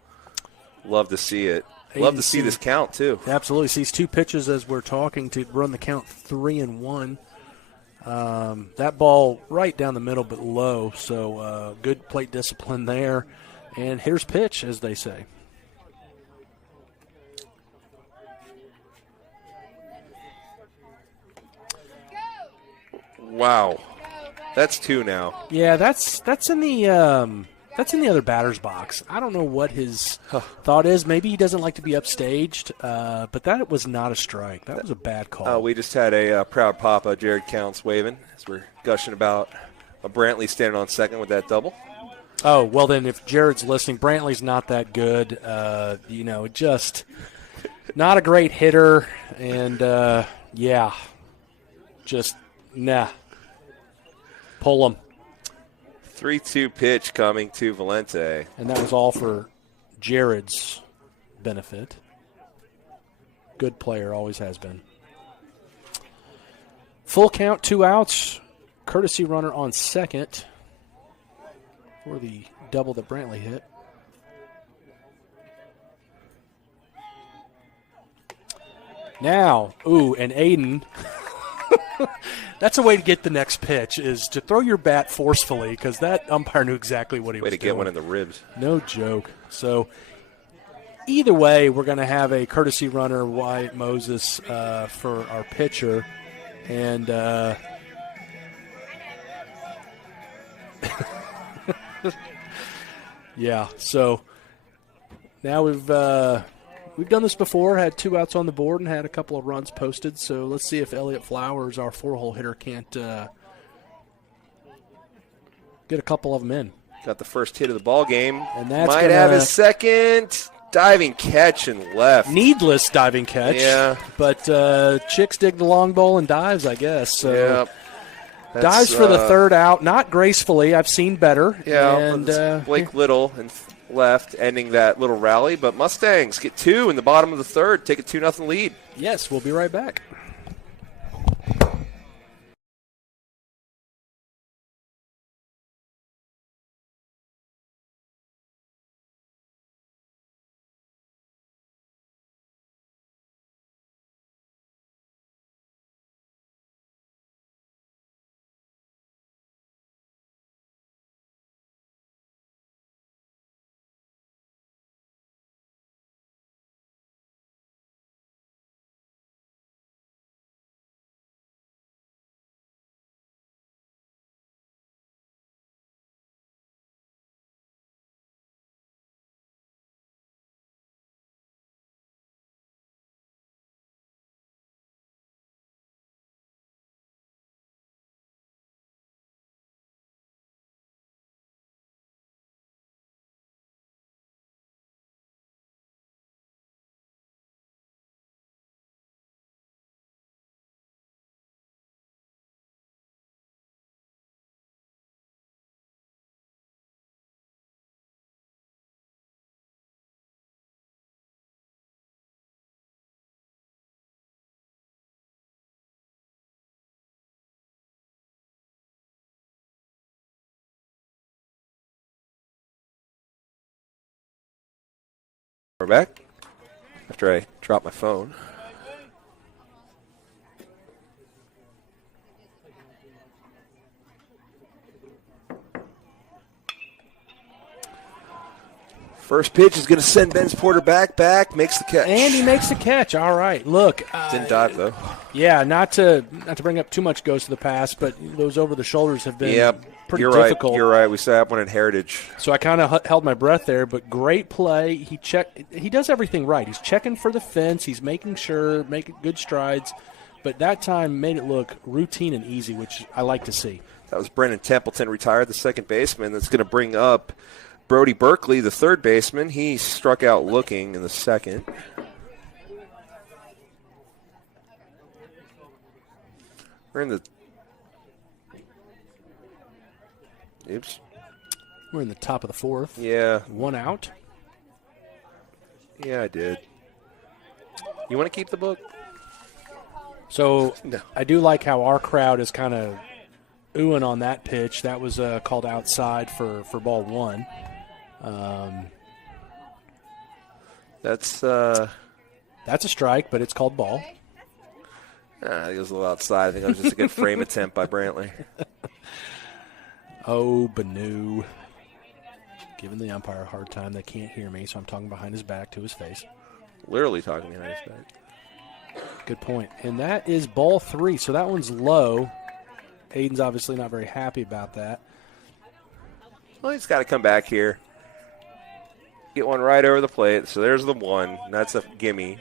love to see it. Love to see this count, too. Absolutely. Sees 2 pitches as we're talking to run the count 3-1. That ball right down the middle but low, so good plate discipline there. And here's pitch, as they say. Wow. That's 2 now. Yeah, that's in the other batter's box. I don't know what his thought is. Maybe he doesn't like to be upstaged, but that was not a strike. That was a bad call. We just had a proud papa, Jared Counts, waving as we're gushing about Brantley standing on second with that double. Oh, well then if Jared's listening, Brantley's not that good. Just not a great hitter. And, just nah. Pull him. 3-2 pitch coming to Valente. And that was all for Jared's benefit. Good player, always has been. Full count, 2 outs. Courtesy runner on second for the double that Brantley hit. Now, and Aiden. That's a way to get the next pitch, is to throw your bat forcefully, because that umpire knew exactly what he was doing. Way to get one in the ribs. No joke. So either way, we're going to have a courtesy runner, Wyatt Moses, for our pitcher. And yeah, so now we've done this before, had 2 outs on the board and had a couple of runs posted. So let's see if Elliott Flowers, our 4-hole hitter, can't get a couple of them in. Got the first hit of the ball game. And that's might have his second diving catch and left. Needless diving catch. Yeah. But Chicks dig the long ball and dives, I guess. So Yep. dives for the 3rd out, not gracefully. I've seen better. Yeah, and Blake Little and left, ending that little rally. But Mustangs get 2 in the bottom of the 3rd, take a 2-0 lead. Yes, we'll be right back. We're back after I dropped my phone. First pitch is going to send Ben's Porter back, makes the catch. And he makes the catch. All right. Look. Didn't dive, though. Yeah, not to bring up too much goes to the past, but those over-the-shoulders have been pretty difficult. You're right. We saw that one in Heritage. So I kind of held my breath there, but great play. He does everything right. He's checking for the fence. He's making sure, making good strides. But that time made it look routine and easy, which I like to see. That was Brennan Templeton, retired, the second baseman. That's going to bring up Brody Berkeley, the third baseman. He struck out looking in the second. We're in the top of the fourth. Yeah. One out. Yeah, I did. You want to keep the book? So No. I do like how our crowd is kind of oohing on that pitch. That was called outside for ball one. That's a strike, but it's called ball. I think it was a little outside. I think it was just a good frame attempt by Brantley. Oh, Banu. Giving the umpire a hard time. They can't hear me, so I'm talking behind his back to his face. Literally talking behind his back. Good point. And that is ball three, so that one's low. Hayden's obviously not very happy about that. Well, he's got to come back here. Get one right over the plate. So there's the one. That's a gimme.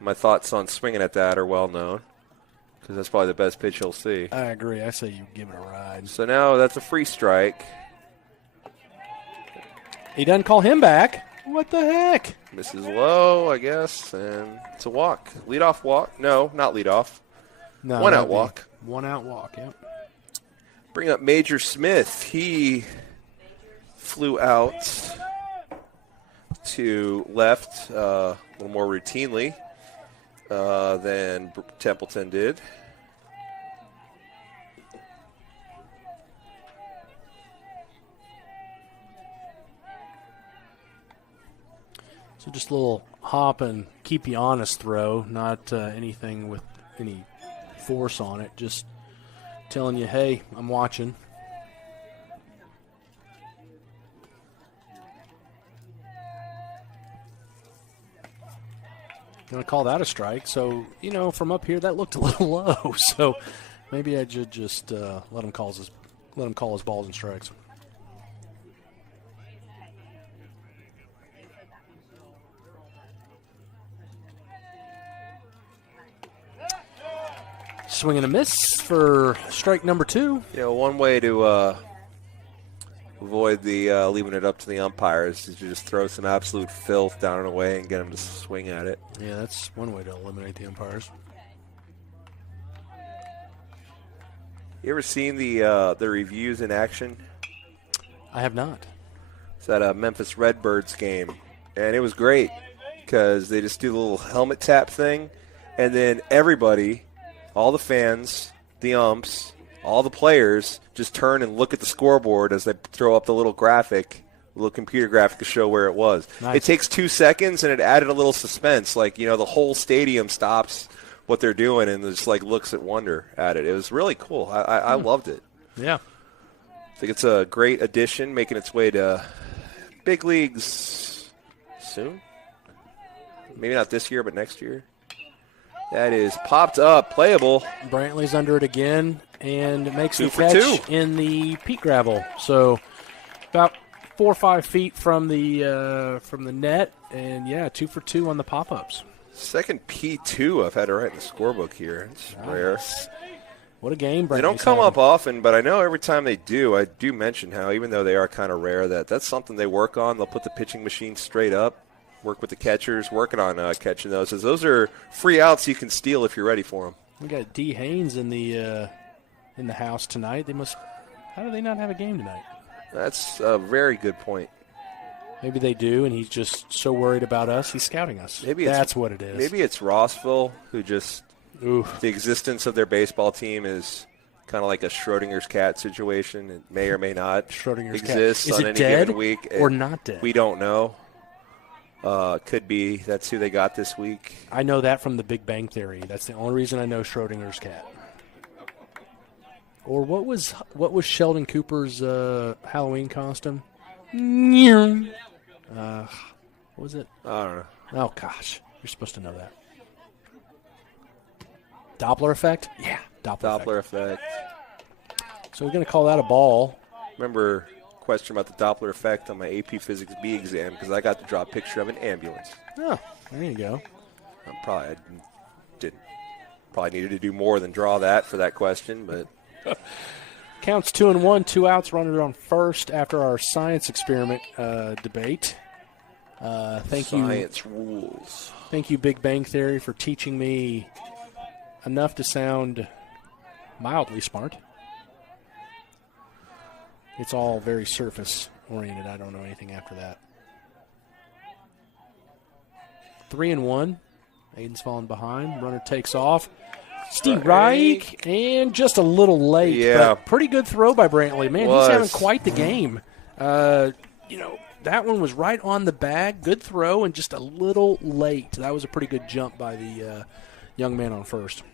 My thoughts on swinging at that are well known because that's probably the best pitch he'll see. I agree. I say you give it a ride. So now that's a free strike. He doesn't call him back. What the heck? Misses low, I guess, and it's a walk. Leadoff walk. No, not leadoff. No, one out walk. One out walk, yep. Bring up Major Smith. He flew out to left a little more routinely than Templeton did. So just a little hop and keep you honest throw, not anything with any force on it. Just telling you, hey, I'm watching. Going to call that a strike. So, from up here, that looked a little low. So maybe I should just let him call his balls and strikes. Swing and a miss for strike number two. One way to avoid the leaving it up to the umpires is to just throw some absolute filth down and away and get them to swing at it. Yeah, that's one way to eliminate the umpires. You ever seen the reviews in action? I have not. It's at a Memphis Redbirds game, and it was great because they just do the little helmet tap thing, and then everybody, all the fans, the umps, all the players just turn and look at the scoreboard as they throw up the little graphic, little computer graphic to show where it was. Nice. It takes 2 seconds, and it added a little suspense. Like, the whole stadium stops what they're doing and just, looks at wonder at it. It was really cool. I loved it. Yeah. I think it's a great addition, making its way to big leagues soon. Maybe not this year, but next year. That is popped up, playable. Brantley's under it again and makes Two the for catch two. in the peat gravel. So about 4 or 5 feet from the net, and 2 for 2 on the pop-ups. Second P2 I've had to write in the scorebook here. It's rare. What a game, Brantley's They don't come having. up often, but I know every time they do, I do mention how even though they are kind of rare, that's something they work on. They'll put the pitching machine straight up, work with the catchers, working on catching those. As those are free outs you can steal if you're ready for them. We got D. Haynes in the house tonight. How do they not have a game tonight? That's a very good point. Maybe they do, and he's just so worried about us, he's scouting us. Maybe that's what it is. Maybe it's Rossville who just the existence of their baseball team is kind of like a Schrodinger's cat situation. It may or may not Schrodinger's cat. exist Is on it any dead given week. or not dead? We don't know. Could be that's who they got this week. I know that from the Big Bang Theory. That's the only reason I know Schrodinger's cat. Or what was Sheldon Cooper's Halloween costume? What was it? I don't know. Oh, gosh. You're supposed to know that. Doppler effect? Yeah, Doppler effect. So we're going to call that a ball. Remember question about the Doppler effect on my AP Physics B exam because I got to draw a picture of an ambulance. Oh, there you go. I probably needed to do more than draw that for that question, but Counts 2-1, 2 outs, runner on first after our science experiment debate. Thank you. Science rules. Thank you, Big Bang Theory, for teaching me enough to sound mildly smart. It's all very surface-oriented. I don't know anything after that. 3-1. Aiden's falling behind. Runner takes off. Steve Reich, and just a little late. Yeah. But pretty good throw by Brantley. Man, he's having quite the game. That one was right on the bag. Good throw and just a little late. That was a pretty good jump by the young man on first.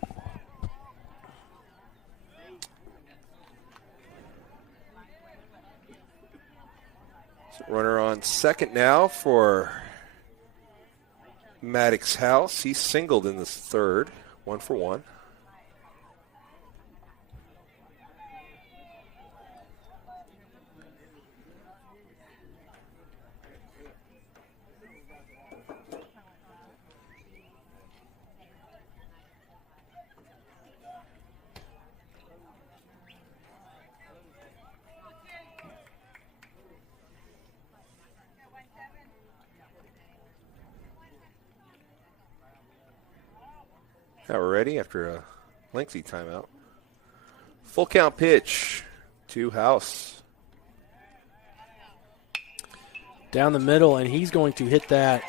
Runner on second now for Maddox House. He singled in the third, 1 for 1. Now we're ready after a lengthy timeout. Full count pitch to House. Down the middle, and he's going to hit that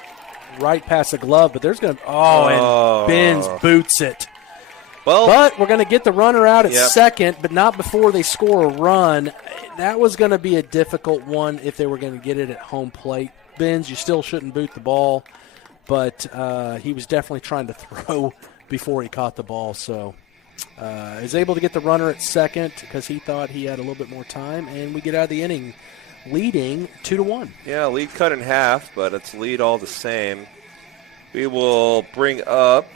right past the glove, but there's going to – and Benz boots it. Well, but we're going to get the runner out at second, but not before they score a run. That was going to be a difficult one if they were going to get it at home plate. Benz, you still shouldn't boot the ball, but he was definitely trying to throw – before he caught the ball, so is able to get the runner at second because he thought he had a little bit more time, and we get out of the inning leading 2-1. Yeah, lead cut in half, but it's lead all the same. We will bring up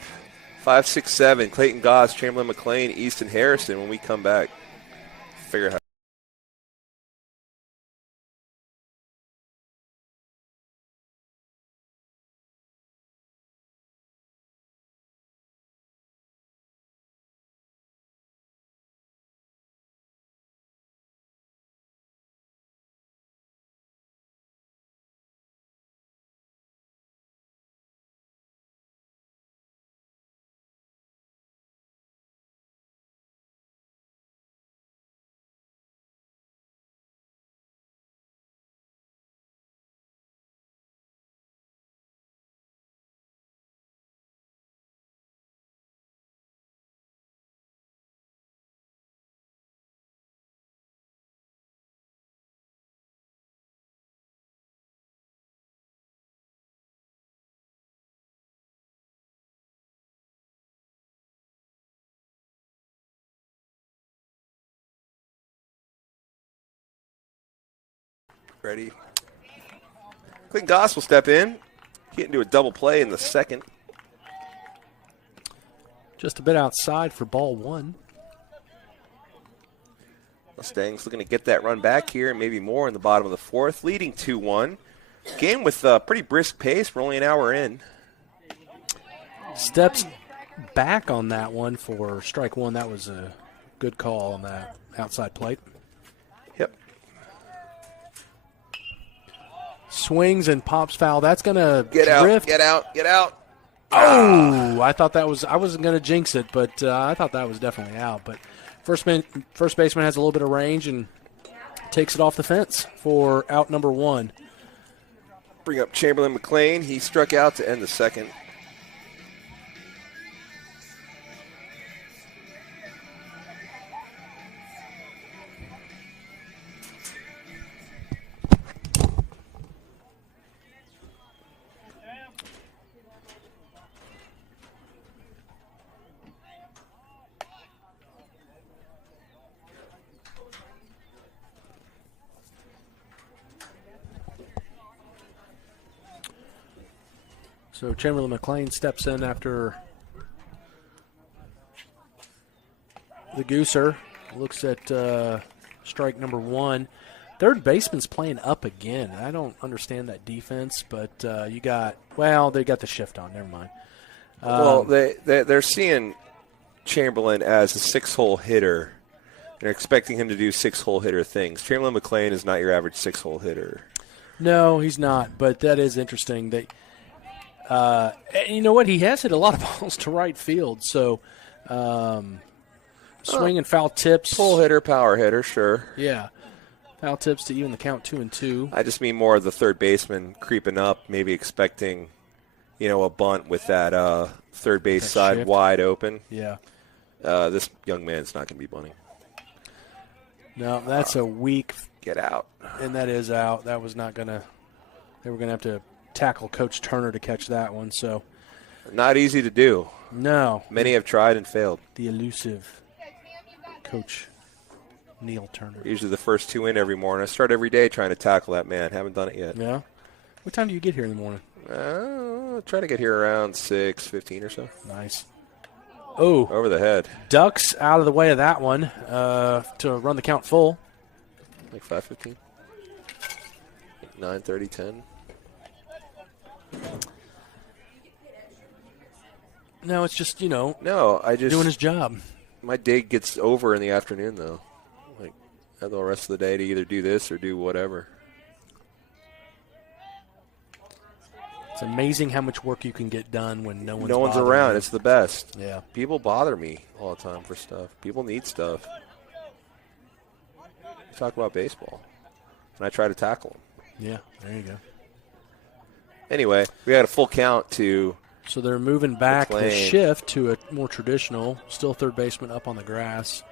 5, 6, 7, Clayton Goss, Chamberlain McLean, Easton Harrison when we come back. Figure out. Ready. Clayton Goss will step in. Get into a double play in the second. Just a bit outside for ball one. Mustangs looking to get that run back here and maybe more in the bottom of the fourth, leading 2-1. Game with a pretty brisk pace. We're only an hour in. Steps back on that one for strike one. That was a good call on that outside plate. Yep. Swings and pops foul. That's going to drift. Get out. Oh, I thought that was – I wasn't going to jinx it, but I thought that was definitely out. But first baseman has a little bit of range and takes it off the fence for out number one. Bring up Chamberlain McLean. He struck out to end the second. So Chamberlain McLean steps in after the Gooser. Looks at strike number 1. Third baseman's playing up again. I don't understand that defense, but they got the shift on. Never mind. Well, they're seeing Chamberlain as a 6-hole hitter. They're expecting him to do 6-hole hitter things. Chamberlain McLean is not your average 6-hole hitter. No, he's not, but that is interesting. That you know what? He has hit a lot of balls to right field, so swing and foul tips. Pull hitter, power hitter, sure. Yeah. Foul tips to even the count 2-2. I just mean more of the third baseman creeping up, maybe expecting, a bunt with that third base side shift. wide open. Yeah. This young man's not going to be bunting. No, that's a weak. Get out. And that is out. That was not going to – they were going to have to tackle Coach Turner to catch that one. So not easy to do. No. Many have tried and failed. The elusive Coach Neil Turner. Usually the first 2 in every morning. I start every day trying to tackle that man. Haven't done it yet. Yeah. What time do you get here in the morning? Try to get here around 6:15 or so. Nice. Oh. Over the head. Ducks out of the way of that one to run the count full. Like 5:15. 9:30, 10. No, it's just, No, I just doing his job. My day gets over in the afternoon, though. Like, I have the rest of the day to either do this or do whatever. It's amazing how much work you can get done when no one's around. you. It's the best. Yeah. People bother me all the time for stuff. People need stuff. We talk about baseball, and I try to tackle them. Yeah, there you go. Anyway, we had a full count to. So they're moving back the McLean. shift to a more traditional, still third baseman up on the grass.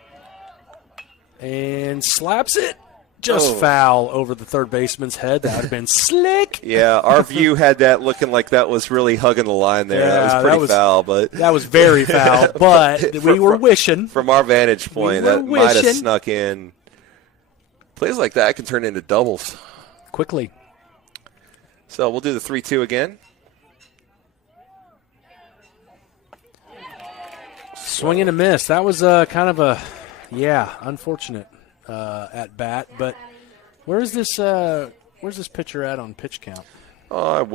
And slaps it. Just foul over the third baseman's head. That would have been slick. Yeah, our view had that looking like that was really hugging the line there. Yeah, that was pretty foul, but that was very foul. But we were wishing. From our vantage point, that might have wishing. snuck in. Plays like that can turn into doubles Quickly. So we'll do the 3-2 again. Swing and a miss. That was kind of a, unfortunate at bat. But where's this pitcher at on pitch count? I'll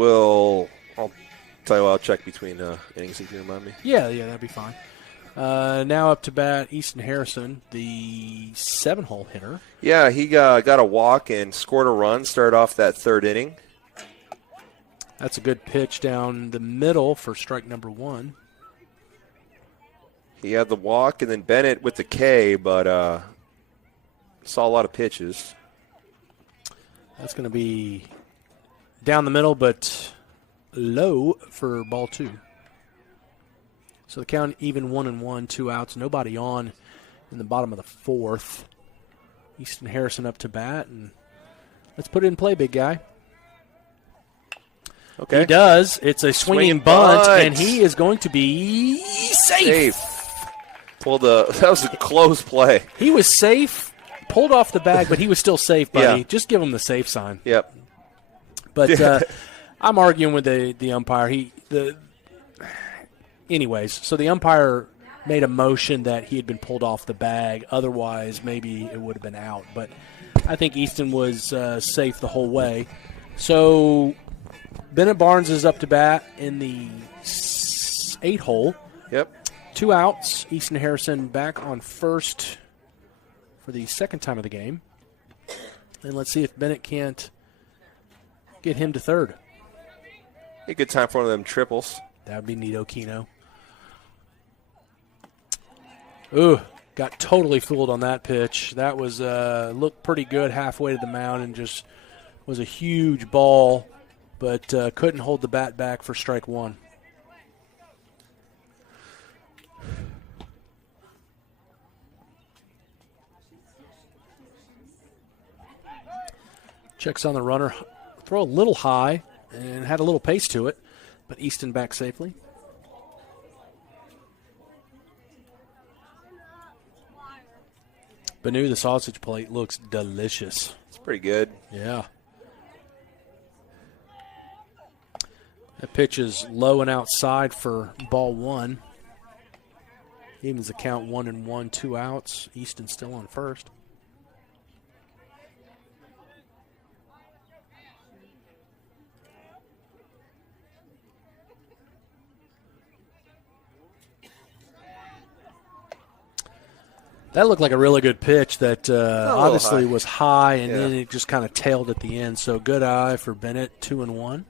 tell you what, I'll check between innings if you remind me. Yeah, that'd be fine. Now up to bat, Easton Harrison, the 7-hole hitter. Yeah, he got a walk and scored a run, started off that third inning. That's a good pitch down the middle for strike number 1. He had the walk, and then Bennett with the K, but saw a lot of pitches. That's going to be down the middle, but low for ball 2. So the count even 1-1, 2 outs, nobody on in the bottom of the 4th. Easton Harrison up to bat, and let's put it in play, big guy. Okay. He does. It's a swinging bunt, and he is going to be safe. That was a close play. He was safe, pulled off the bag, but he was still safe, buddy. Yeah. Just give him the safe sign. Yep. But I'm arguing with the umpire. Anyways, so the umpire made a motion that he had been pulled off the bag. Otherwise, maybe it would have been out. But I think Easton was safe the whole way. So Bennett Barnes is up to bat in the 8-hole. Yep. 2 outs. Easton Harrison back on first for the second time of the game. And let's see if Bennett can't get him to third. A good time for one of them triples. That would be neato, Keno. Ooh, got totally fooled on that pitch. That was looked pretty good halfway to the mound and just was a huge ball, but couldn't hold the bat back for strike 1. Checks on the runner. Throw a little high and had a little pace to it, but Easton back safely. Banu, the sausage plate, looks delicious. It's pretty good. Yeah. The pitch is low and outside for ball one. Evens the count 1-1, 2 outs. Easton still on first. That looked like a really good pitch that obviously was high, and then it just kind of tailed at the end. So good eye for Bennett, 2-1.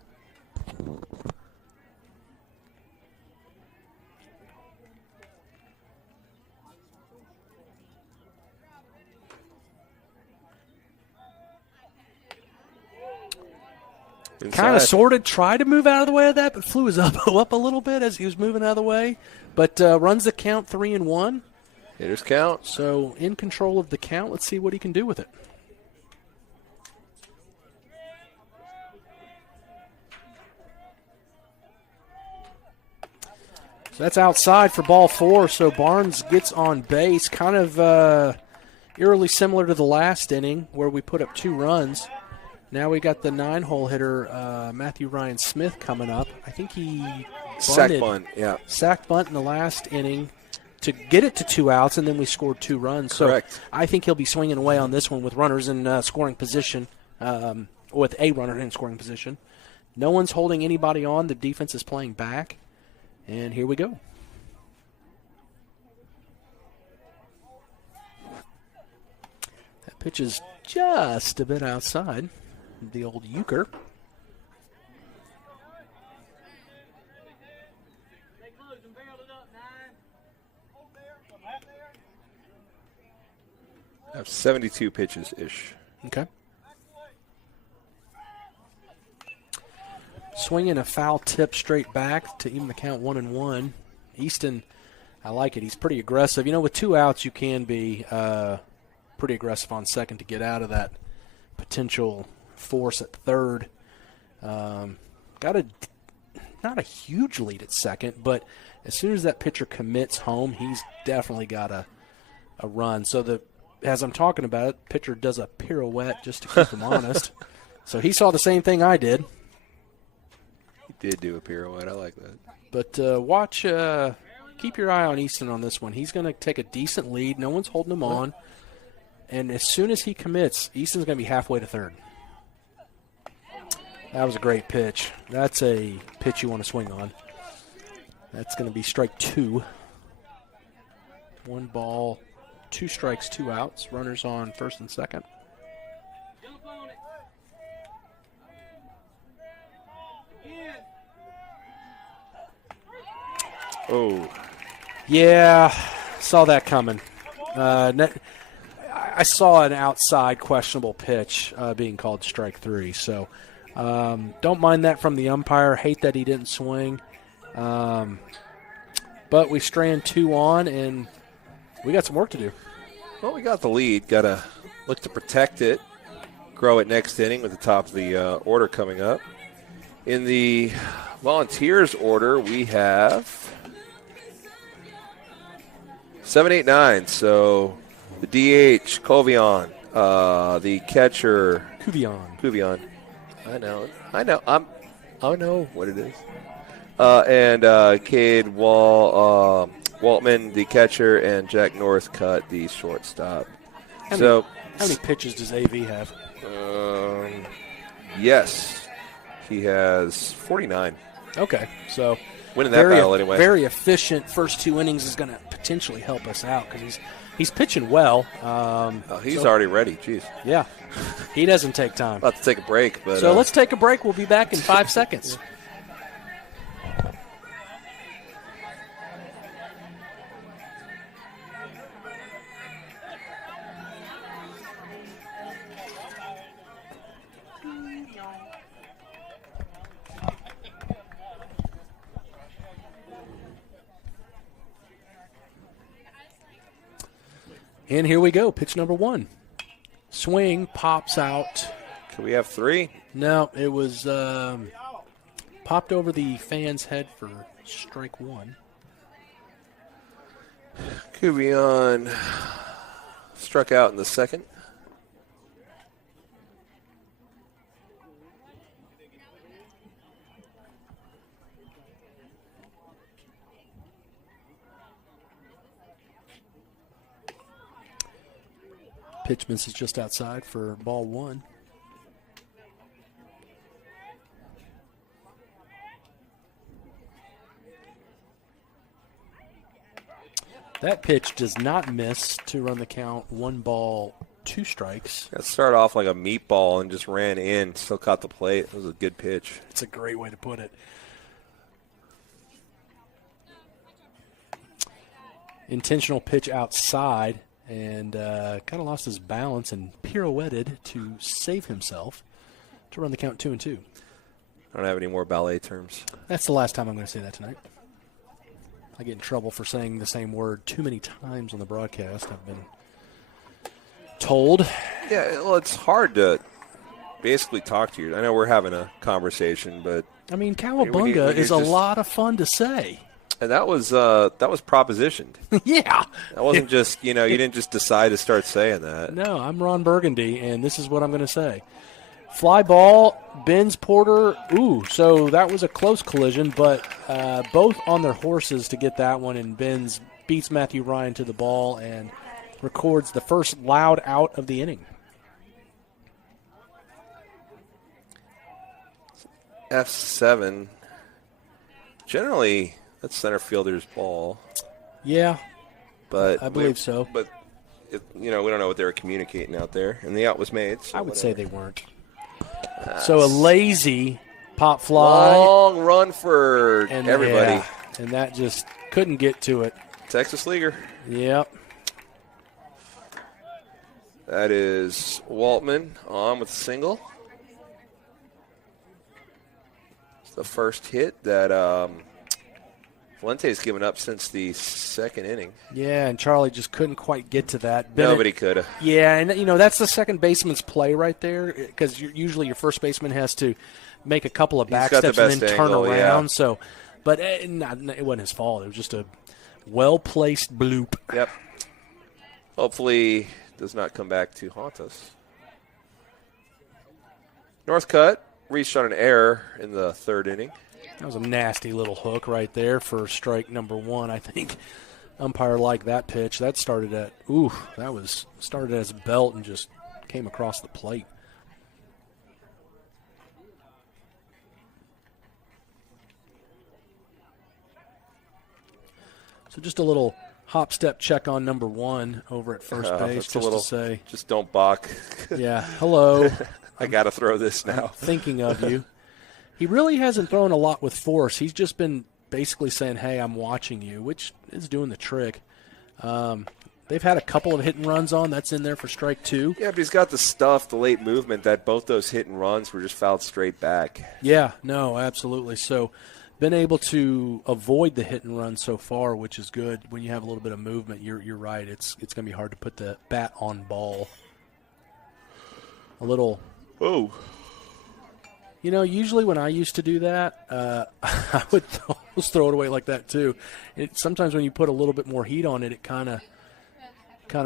Kind of sorted, tried to move out of the way of that, but flew his elbow up a little bit as he was moving out of the way. But runs the count 3-1. Hitters count. So in control of the count. Let's see what he can do with it. So that's outside for ball four. So Barnes gets on base, kind of eerily similar to the last inning where we put up 2 runs. Now we got the 9-hole hitter, Matthew Ryan Smith, coming up. I think he sack bunt, sack bunt in the last inning to get it to 2 outs, and then we scored 2 runs. Correct. So I think he'll be swinging away on this one with runners in scoring position, with a runner in scoring position. No one's holding anybody on. The defense is playing back, and here we go. That pitch is just a bit outside the old euchre. I have 72 pitches-ish. Okay. Swinging a foul tip straight back to even the count 1-1. Easton, I like it. He's pretty aggressive. You know, with 2 outs, you can be pretty aggressive on second to get out of that potential force at third. Got not a huge lead at second, but as soon as that pitcher commits home, he's definitely got a run. So as I'm talking about it, pitcher does a pirouette just to keep him honest. So he saw the same thing I did. He did do a pirouette. I like that. But watch, keep your eye on Easton on this one. He's going to take a decent lead. No one's holding him on. And as soon as he commits, Easton's going to be halfway to third. That was a great pitch. That's a pitch you want to swing on. That's going to be strike 2. 1 ball, 2 strikes, 2 outs. Runners on first and second. Oh. Yeah, saw that coming. I saw an outside questionable pitch being called strike 3. So don't mind that from the umpire. Hate that he didn't swing. But we strand 2 on, and we got some work to do. Well, we got the lead. Got to look to protect it, grow it next inning with the top of the order coming up. In the Volunteers order, we have 7, 8, 9. So the DH, Covion. The catcher, Cuvion. I know. I know what it is. And Cade Waltman, the catcher, and Jack Northcutt, the shortstop. How many pitches does AV have? Yes, he has 49. Okay, so winning that battle anyway. Very efficient first 2 innings is going to potentially help us out because he's pitching well. He's already ready. Jeez. Yeah, he doesn't take time. About to take a break, but so let's take a break. We'll be back in 5 seconds. And here we go, pitch number 1. Swing, pops out. Can we have 3? No, it was popped over the fan's head for strike 1. Cuvion struck out in the second. Pitch misses just outside for ball 1. That pitch does not miss to run the count. 1 ball, 2 strikes. That started off like a meatball and just ran in. Still caught the plate. It was a good pitch. It's a great way to put it. Intentional pitch outside, and kind of lost his balance and pirouetted to save himself to run the count 2-2. I don't have any more ballet terms. That's the last time I'm going to say that tonight. I get in trouble for saying the same word too many times on the broadcast. I've been told. Yeah, well, it's hard to basically talk to you. I know we're having a conversation, but I mean, cowabunga is a lot of fun to say. And that was propositioned. Yeah. That wasn't just, you didn't just decide to start saying that. No, I'm Ron Burgundy, and this is what I'm going to say. Fly ball, Benz Porter. Ooh, so that was a close collision, but both on their horses to get that one, and Benz beats Matthew Ryan to the ball and records the first loud out of the inning. F7. Generally, that's center fielder's ball. Yeah, but I believe so. But, we don't know what they were communicating out there, and the out was made. So I would say they weren't. So a lazy pop fly. Long run for everybody. Yeah, and that just couldn't get to it. Texas Leaguer. Yep. That is Waltman on with a single. It's the first hit that Fuente's given up since the second inning. Yeah, and Charlie just couldn't quite get to that. Nobody could have. Yeah, and that's the second baseman's play right there, because usually your first baseman has to make a couple of back steps and then turn around. Yeah. So, but it wasn't his fault. It was just a well-placed bloop. Yep. Hopefully does not come back to haunt us. Northcutt reached on an error in the third inning. That was a nasty little hook right there for strike number 1. I think umpire liked that pitch. That started as a belt and just came across the plate. So just a little hop step check on number 1 over at first base, just to say. Just don't balk. Yeah, hello. I got to throw this now. I'm thinking of you. He really hasn't thrown a lot with force. He's just been basically saying, hey, I'm watching you, which is doing the trick. They've had a couple of hit and runs on. That's in there for strike 2. Yeah, but he's got the stuff, the late movement, that both those hit and runs were just fouled straight back. Yeah, no, absolutely. So been able to avoid the hit and run so far, which is good. When you have a little bit of movement, you're right. It's going to be hard to put the bat on ball. A little. Oh. Usually when I used to do that, I would almost throw it away like that too. Sometimes when you put a little bit more heat on it, it kind of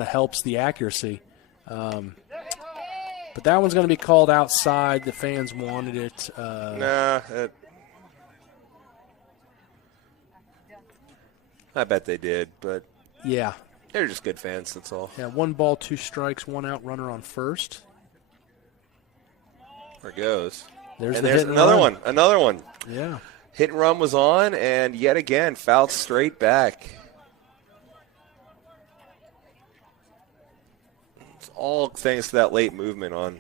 helps the accuracy. But that one's going to be called outside. The fans wanted it. I bet they did, but yeah, they're just good fans. That's all. Yeah, 1 ball, 2 strikes, 1 out, runner on first. There it goes. There's another one. Another one. Yeah. Hit and run was on, and yet again, fouled straight back. It's all thanks to that late movement on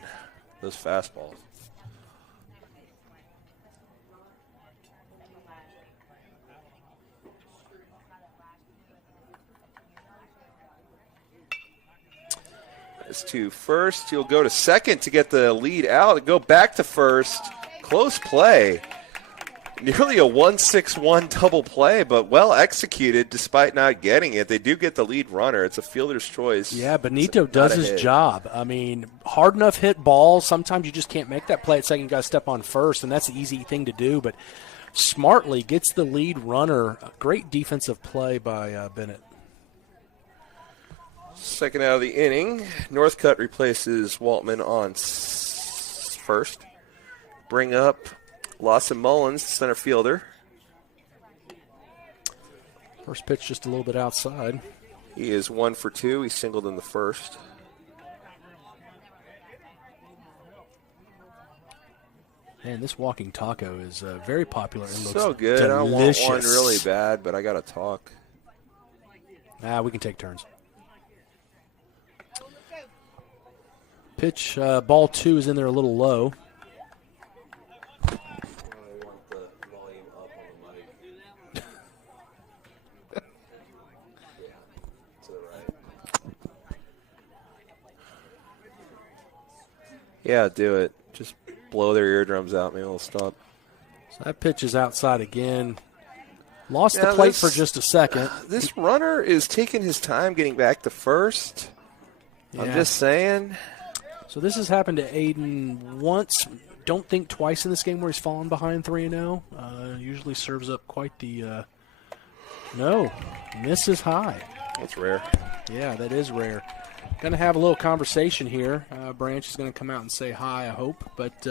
those fastballs. It's to first. He'll go to second to get the lead out and go back to first. Close play. Nearly a 1-6-1 double play, but well executed despite not getting it. They do get the lead runner. It's a fielder's choice. Yeah, Benito does his job. I mean, hard enough hit balls. Sometimes you just can't make that play at second. You got to step on first, and that's the easy thing to do. But smartly gets the lead runner. Great defensive play by Bennett. Second out of the inning, Northcutt replaces Waltman on first. Bring up Lawson Mullins, center fielder. First pitch just a little bit outside. He is 1 for 2. He singled in the first. Man, this walking taco is very popular and looks So good. delicious. I want one really bad, but I got to talk. We can take turns. Pitch, ball 2 is in there a little low. Yeah, do it. Just blow their eardrums out. Maybe they'll stop. So that pitch is outside again. Lost the plate for just a second. This runner is taking his time getting back to first. Yeah. I'm just saying. So this has happened to Aiden once. Don't think twice in this game where he's fallen behind 3-0. Usually serves up quite the no. Misses high. That's rare. Yeah, that is rare. Going to have a little conversation here. Branch is going to come out and say hi, I hope. But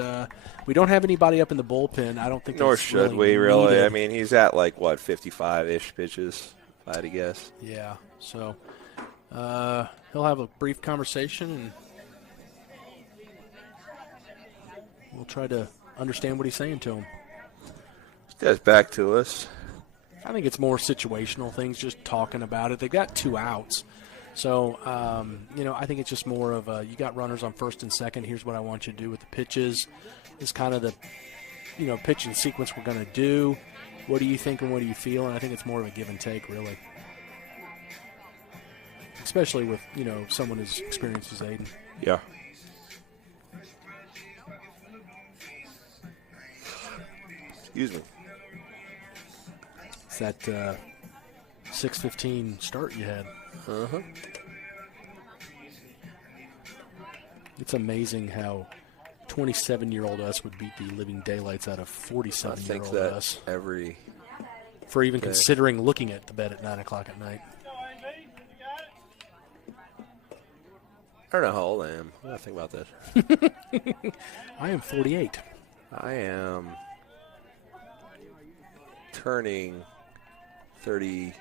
we don't have anybody up in the bullpen. I don't think. Nor should we, really. I mean, he's at like, 55-ish pitches, if I had to guess. Yeah. So he'll have a brief conversation, and we'll try to understand what he's saying to him. This guy's back to us. I think it's more situational things, just talking about it. They got 2 outs. So, I think it's just more of you got runners on first and second. Here's what I want you to do with the pitches. Is kind of the, pitch and sequence we're going to do. What do you think and what do you feel? And I think it's more of a give and take, really. Especially with, someone as experienced as Aiden. Yeah. Excuse me. It's that 6:15 start you had. Uh-huh. It's amazing how 27-year-old us would beat the living daylights out of 47-year-old us. Every for even considering looking at the bed at 9 o'clock at night. I don't know how old I am. What do I think about this? I am 48. I am turning 37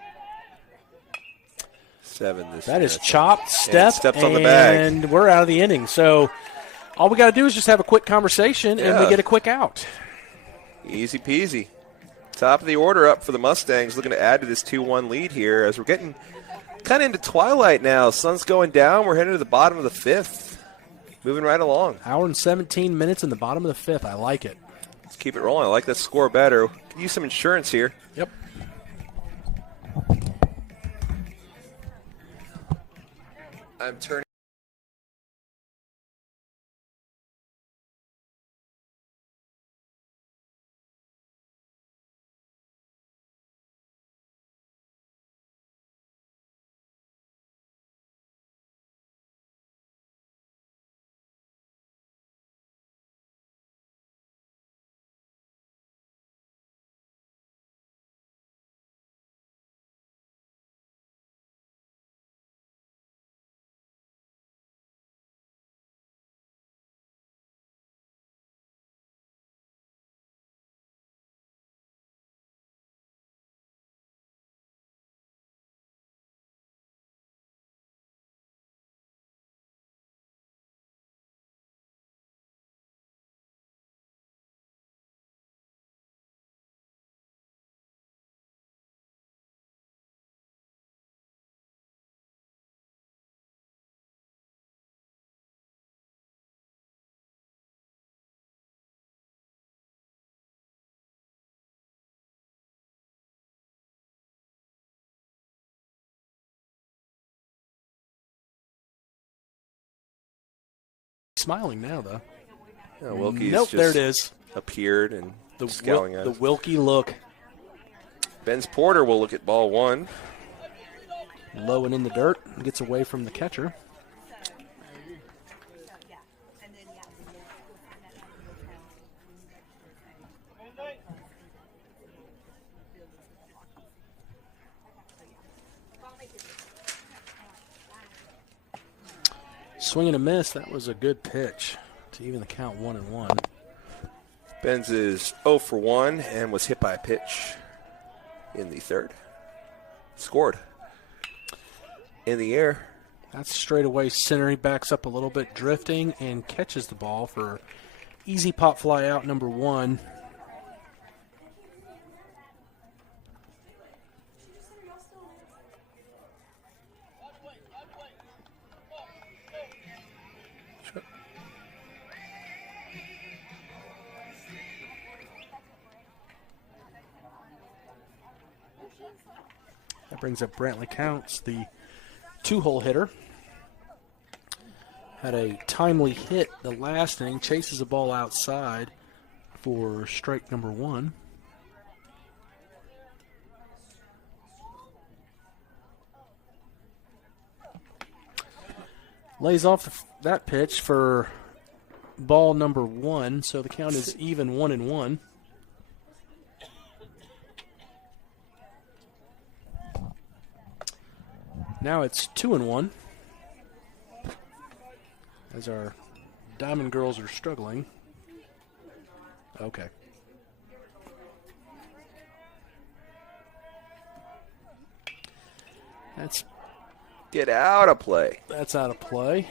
this That year. is chopped, steps on the bag. And we're out of the inning. So all we got to do is just have a quick conversation, and we get a quick out. Easy peasy. Top of the order up for the Mustangs, looking to add to this 2-1 lead here as we're getting kind of into twilight now. Sun's going down. We're heading to the bottom of the 5th. Moving right along. Hour and 17 minutes in the bottom of the 5th. I like it. Let's keep it rolling. I like that score better. Could use some insurance here. Yep. I'm turning. Smiling now, though. Yeah, Wilkie's nope, just there it is. Appeared and scowling at the us. Wilkie look. Benz Porter will look at ball 1. Low and in the dirt. Gets away from the catcher. Swing and a miss. That was a good pitch to even the count 1-1. Benz is 0 for 1 and was hit by a pitch in the 3rd. Scored. In the air. That's straight away center. He backs up a little bit, drifting, and catches the ball for Easy pop fly out, number 1. That brings up Brantley Counts, the 2-hole hitter. Had a timely hit the last inning, chases the ball outside for strike number 1. Lays off that pitch for ball number 1, so the count is even 1-1. Now it's 2-1. As our Diamond Girls are struggling. Okay. That's Get out of play. That's out of play.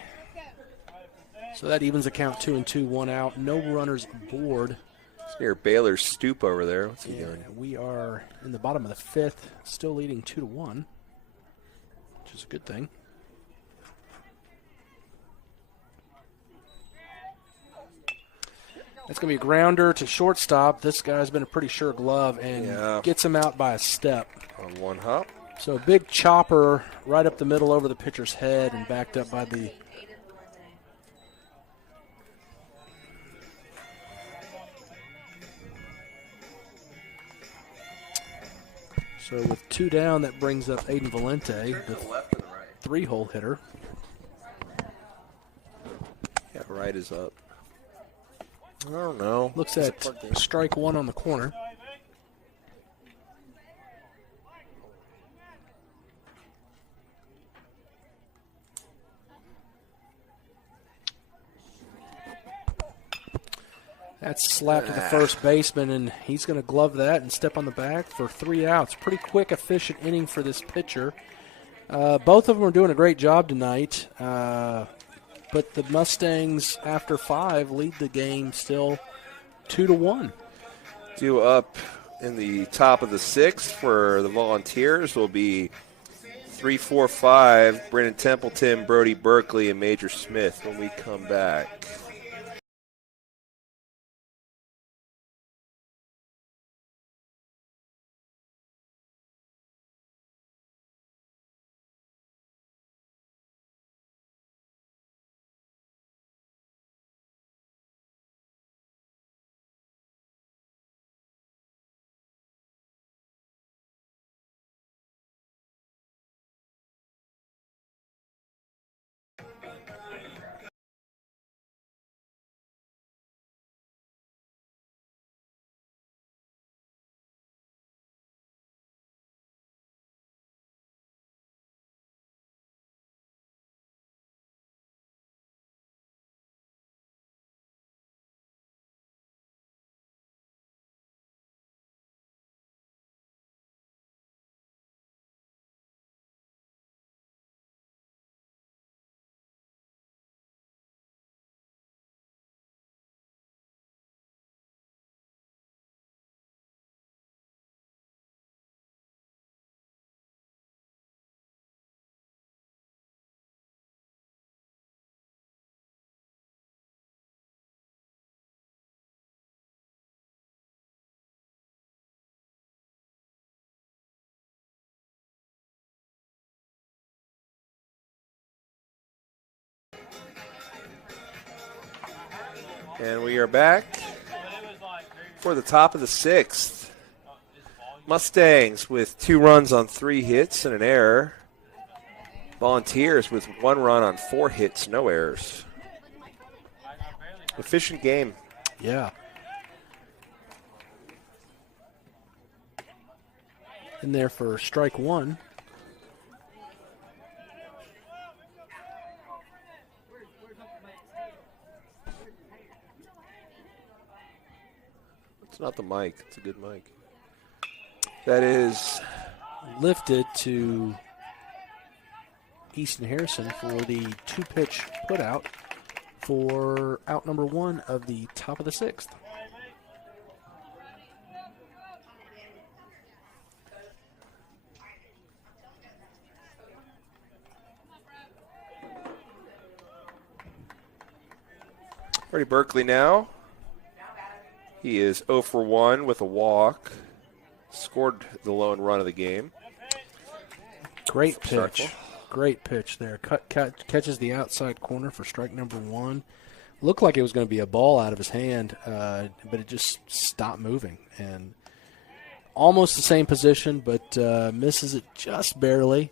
So that evens the count 2-2, 1 out. No runners aboard. It's near Baylor's stoop over there. What's he doing? We are in the bottom of the 5th, still leading 2-1, which is a good thing. That's going to be a grounder to shortstop. This guy's been a pretty sure glove and gets him out by a step. On one hop. So a big chopper right up the middle over the pitcher's head and backed up by the So with 2 down, that brings up Aiden Valente, the 3-hole hitter. Yeah, right is up. I don't know. Looks at strike 1 on the corner. That's slapped to the first baseman, and he's going to glove that and step on the bag for 3 outs. Pretty quick, efficient inning for this pitcher. Both of them are doing a great job tonight, but the Mustangs, after 5, lead the game still 2-1. Due up in the top of the 6th for the Volunteers will be 3-4-5, Brennan Templeton, Brody Berkeley, and Major Smith when we come back. And we are back for the top of the 6th. Mustangs with 2 runs on 3 hits and an error. Volunteers with 1 run on 4 hits, no errors. Efficient game. Yeah. In there for strike 1. It's not the mic. It's a good mic. That is lifted to Easton Harrison for the 2-pitch putout for out number 1 of the top of the 6th. Freddie Berkeley now. He is 0 for 1 with a walk. Scored the lone run of the game. Great pitch. Starkville. Great pitch there. Catches the outside corner for strike number 1. Looked like it was going to be a ball out of his hand, but it just stopped moving. And almost the same position, but misses it just barely.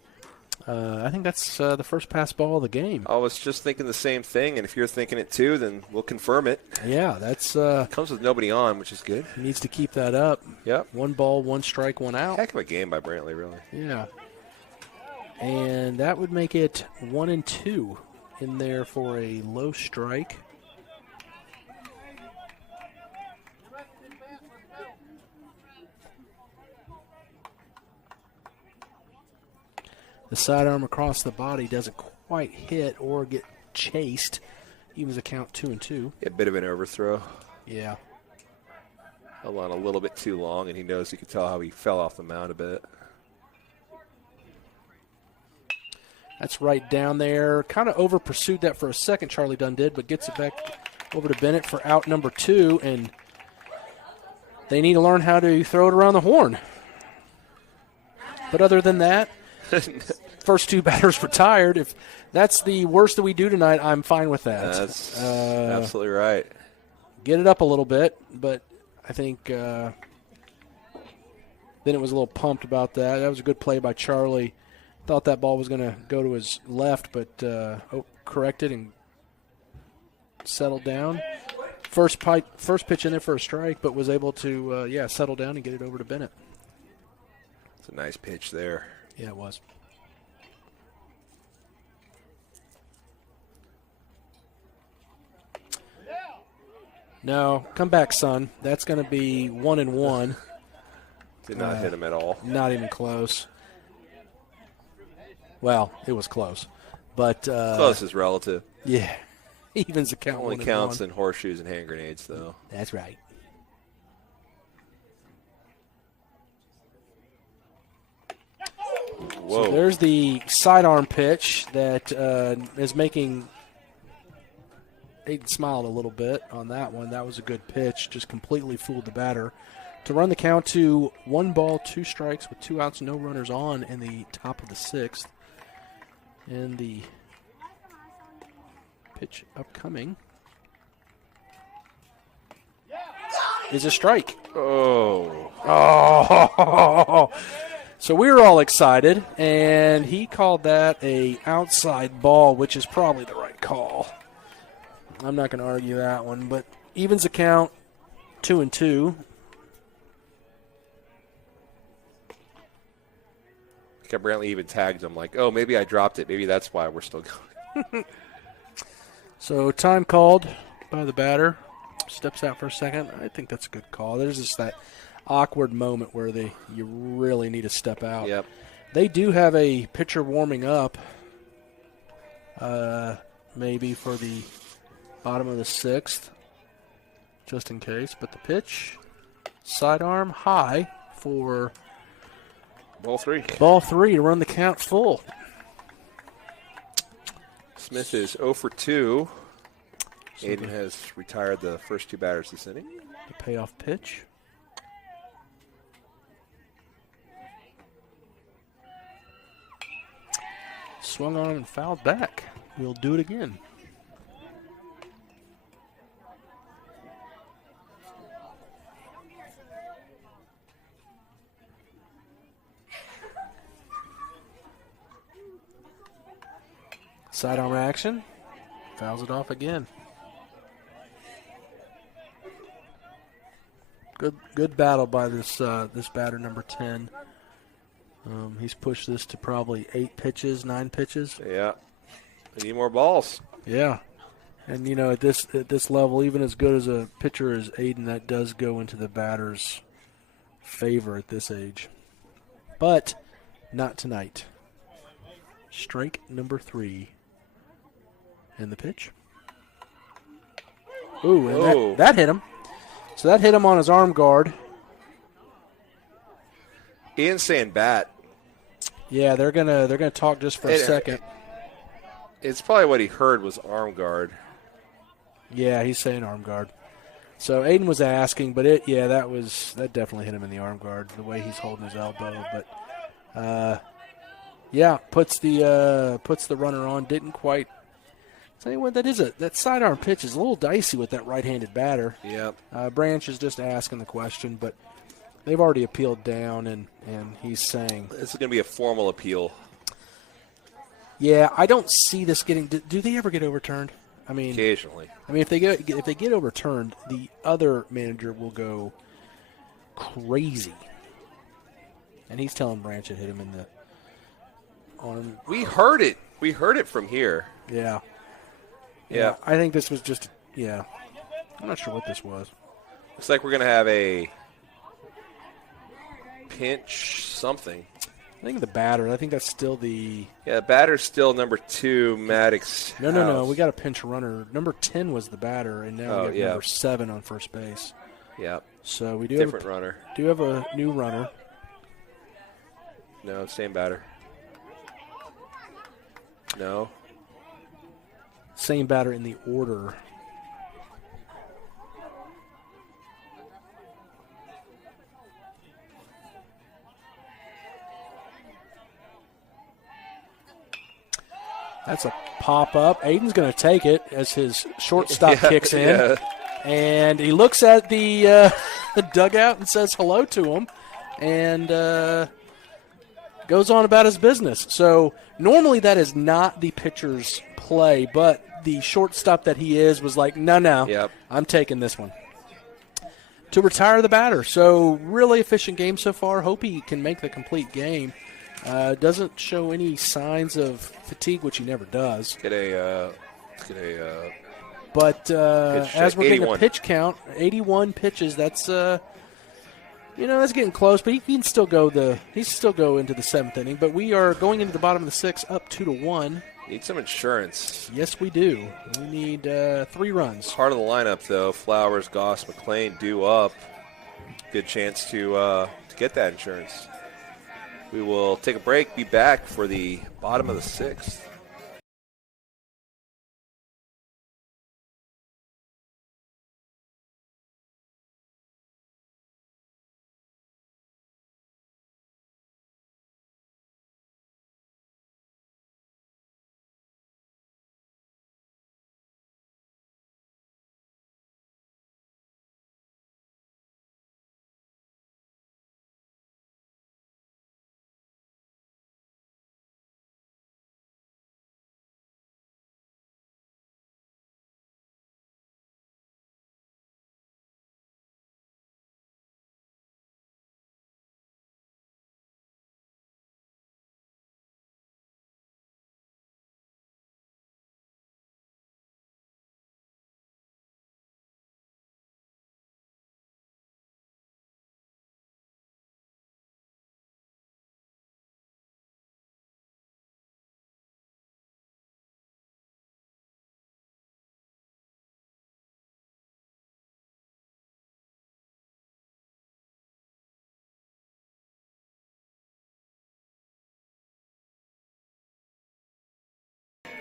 I think that's the first pass ball of the game. I was just thinking the same thing, and if you're thinking it too, then we'll confirm it. Yeah, that's comes with nobody on, which is good. he needs to keep that up. Yep. 1 ball, 1 strike, 1 out. Heck of a game by Brantley, really. Yeah. And that would make it 1-2 in there for a low strike. The sidearm across the body doesn't quite hit or get chased. Evens the count 2-2. A bit of an overthrow. Yeah. Held on a little bit too long, and he knows you could tell how he fell off the mound a bit. That's right down there. Kind of over pursued that for a second, Charlie Dunn did, but gets it back over to Bennett for out number 2, and they need to learn how to throw it around the horn. But other than that, first 2 batters retired. If that's the worst that we do tonight, I'm fine with that. That's absolutely right. Get it up a little bit, but I think then it was a little pumped about that. That was a good play by Charlie. Thought that ball was going to go to his left, but corrected and settled down. First pitch in there for a strike, but was able to, settle down and get it over to Bennett. It's a nice pitch there. Yeah, it was. No, come back, son. That's going to be 1-1. Did not hit him at all. Not even close. Well, it was close. But Close is relative. Yeah. Evens the count. Only counts in horseshoes and hand grenades, though. That's right. Whoa. So there's the sidearm pitch that is making Aiden smiled a little bit on that one. That was a good pitch. Just completely fooled the batter. To run the count to 1 ball, 2 strikes with 2 outs, no runners on in the top of the 6th. And the pitch upcoming is a strike. Oh. So we were all excited, and he called that a outside ball, which is probably the right call. I'm not going to argue that one, but evens the count 2-2. Brantley even tagged him like, oh, maybe I dropped it. Maybe that's why we're still going. So time called by the batter. Steps out for a second. I think that's a good call. There's just that awkward moment where you really need to step out. Yep. They do have a pitcher warming up maybe for the bottom of the 6th, just in case. But the pitch, sidearm high for Ball 3. Ball 3 to run the count full. Smith is 0 for 2. Aiden has retired the first 2 batters this inning. The payoff pitch. Swung on and fouled back. We'll do it again. Sidearm action. Fouls it off again. Good battle by this batter, number 10. He's pushed this to probably 8 pitches, 9 pitches. Yeah. We need more balls. Yeah. And, at this level, even as good as a pitcher as Aiden, that does go into the batter's favor at this age. But not tonight. Strike number 3. And the pitch. Ooh, and that hit him. So that hit him on his arm guard. Ian's saying bat. Yeah, they're gonna talk just for a second. It's probably what he heard was arm guard. Yeah, he's saying arm guard. So Aiden was asking, but that definitely hit him in the arm guard, the way he's holding his elbow. But puts the runner on. Didn't quite. Tell you what, that sidearm pitch is a little dicey with that right-handed batter. Yep. Branch is just asking the question, but they've already appealed down, and he's saying this is going to be a formal appeal. Yeah, I don't see this getting. Do they ever get overturned? I mean, occasionally. I mean, if they get overturned, the other manager will go crazy, and he's telling Branch it hit him in the arm. We heard it. We heard it from here. Yeah. Yeah. I think this was just. Yeah. I'm not sure what this was. Looks like we're going to have a pinch something. I think the batter. I think that's still the. Yeah, batter's still number 2, Maddox. No. We got a pinch runner. Number 10 was the batter, and now we have number 7 on first base. Yeah. So we do different runner. Do have a new runner. No, same batter. No. Same batter in the order. That's a pop-up. Aiden's going to take it as his shortstop kicks in. Yeah. And he looks at the dugout and says hello to him and goes on about his business. So normally that is not the pitcher's play, but the shortstop that he is was like, no, yep. I'm taking this one. To retire the batter. So really efficient game so far. Hope he can make the complete game. Doesn't show any signs of fatigue, which he never does. But as we're getting a pitch count, 81 pitches. That's that's getting close. But he can still go into the 7th inning. But we are going into the bottom of the 6th, up 2-1. Need some insurance. Yes, we do. We need 3 runs. Heart of the lineup, though. Flowers, Goss, McLean due up. Good chance to get that insurance. We will take a break, be back for the bottom of the 6th.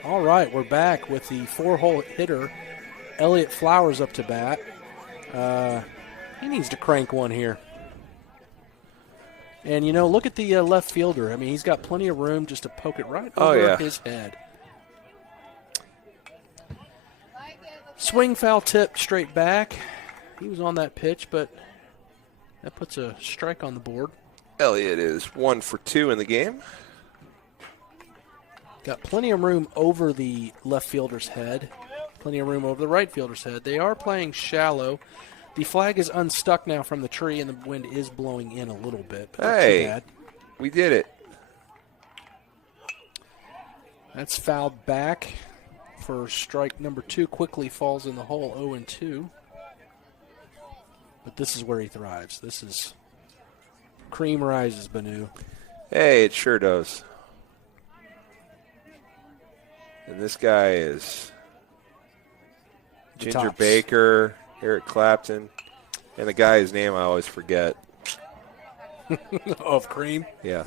All right, we're back with the 4-hole hitter, Elliott Flowers, up to bat. He needs to crank one here. And, look at the left fielder. I mean, he's got plenty of room just to poke it right over his head. Swing foul tip straight back. He was on that pitch, but that puts a strike on the board. Elliott is 1 for 2 in the game. Got plenty of room over the left fielder's head. Plenty of room over the right fielder's head. They are playing shallow. The flag is unstuck now from the tree, and the wind is blowing in a little bit. But not too bad. We did it. That's fouled back for strike number 2. Quickly falls in the hole, 0-2. But this is where he thrives. This is cream rises, Banu. Hey, it sure does. And this guy is Ginger tops. Baker, Eric Clapton, and the guy's name I always forget. Of Cream? Yeah.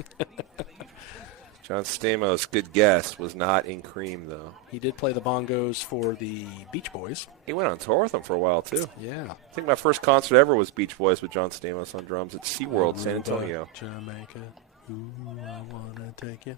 John Stamos, good guess, was not in Cream, though. He did play the bongos for the Beach Boys. He went on tour with them for a while, too. Yeah. I think my first concert ever was Beach Boys with John Stamos on drums at SeaWorld, San Aruba, Antonio. Jamaica. Ooh, I want to take you.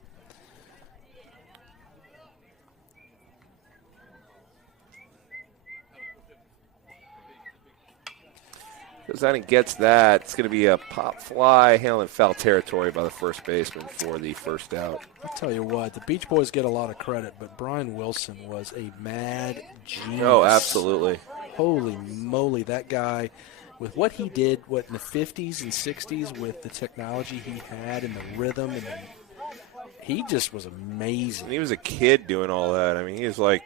Goes out and gets that. It's going to be a pop fly, handling foul territory by the first baseman for the first out. I'll tell you what, the Beach Boys get a lot of credit, but Brian Wilson was a mad genius. Oh, absolutely. Holy moly, that guy, with what he did, in the 50s and 60s with the technology he had and the rhythm, he just was amazing. And he was a kid doing all that. I mean, he was like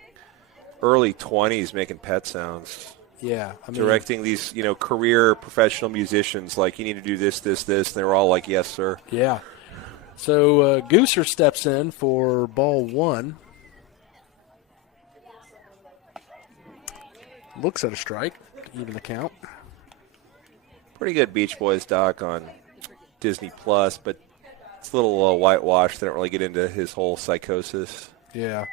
early 20s making pet sounds. Yeah. I mean, Directing these, career professional musicians, like, you need to do this, this, this. And they were all like, yes, sir. Yeah. So Gooser steps in for ball one. Looks at a strike, even the count. Pretty good Beach Boys doc on Disney Plus, but it's a little whitewashed. They don't really get into his whole psychosis. Yeah.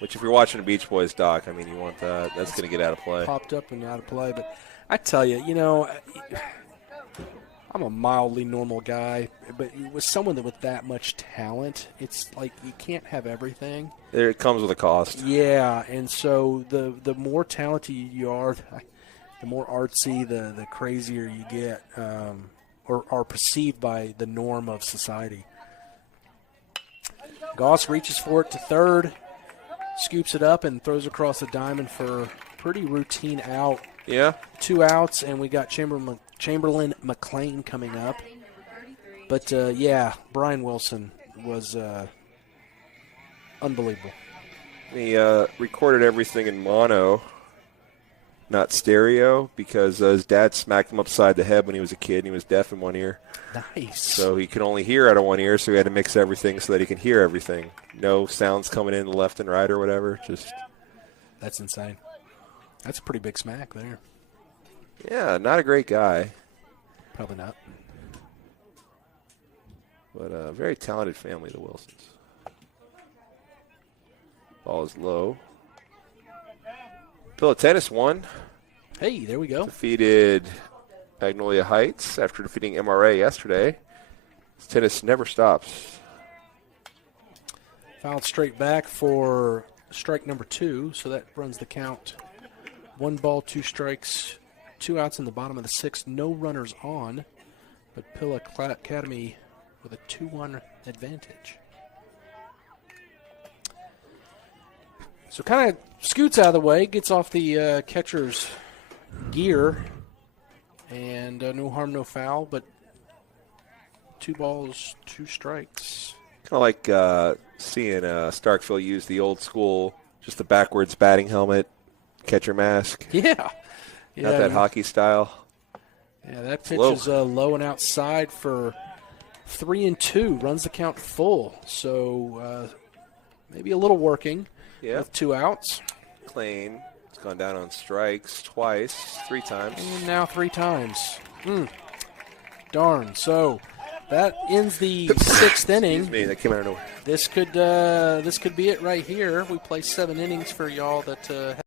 Which, if you're watching a Beach Boys doc, I mean, you want that. That's going to get out of play. Popped up and out of play. But I tell you, I'm a mildly normal guy, but with someone with that much talent, it's like you can't have everything. It comes with a cost. Yeah, and so the more talented you are, the more artsy, the crazier you get, or are perceived by the norm of society. Goss reaches for it to third, scoops it up, and throws across the diamond for pretty routine out. Yeah. 2 outs, and we got Chamberlain McLean coming up. But, Brian Wilson was unbelievable. He recorded everything in mono, not stereo, because his dad smacked him upside the head when he was a kid, and he was deaf in one ear. Nice. So he could only hear out of one ear, so he had to mix everything so that he could hear everything. No sounds coming in left and right or whatever. That's insane. That's a pretty big smack there. Yeah, not a great guy. Probably not. But a very talented family, the Wilsons. Ball is low. Pillow Tennis won. Hey, there we go. Defeated Magnolia Heights after defeating MRA yesterday. Tennis never stops. Fouled straight back for strike number 2, so that runs the count. 1 ball, 2 strikes, 2 outs in the bottom of the 6th. No runners on, but Pilla Academy with a 2-1 advantage. So kind of scoots out of the way, gets off the catcher's gear, and no harm, no foul, but 2 balls, 2 strikes. Kind of like seeing Starkville use the old school, just the backwards batting helmet, catcher mask. Yeah. Not that hockey style. Yeah, that pitch is low and outside for 3-2. Runs the count full. So maybe a little working with 2 outs. McLean has gone down on strikes twice, 3 times. And now 3 times. Darn. So that ends the 6th inning. Excuse me, that came out of nowhere. This could be it right here. We play 7 innings for y'all that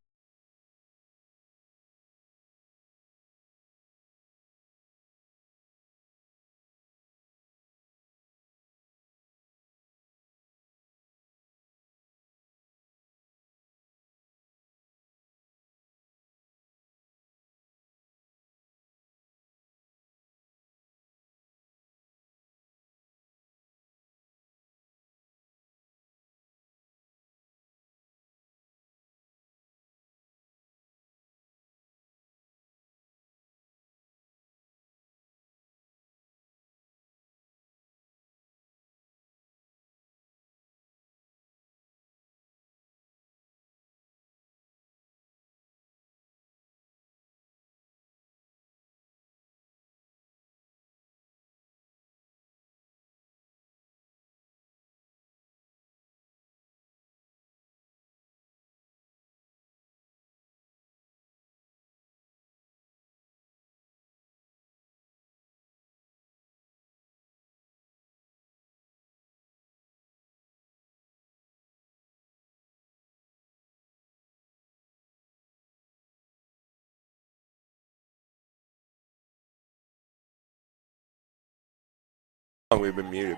We've been muted.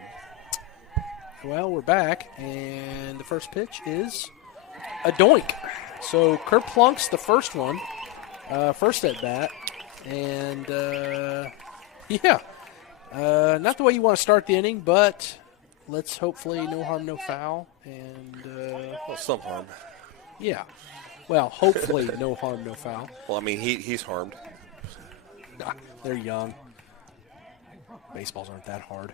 Well, we're back, and the first pitch is a doink. So Kerplunks the first one, first at bat, and not the way you want to start the inning, but let's hopefully no harm, no foul, and Well, some harm. yeah. Well, hopefully no harm, no foul. Well, I mean, he's harmed. Nah, they're young. Baseballs aren't that hard.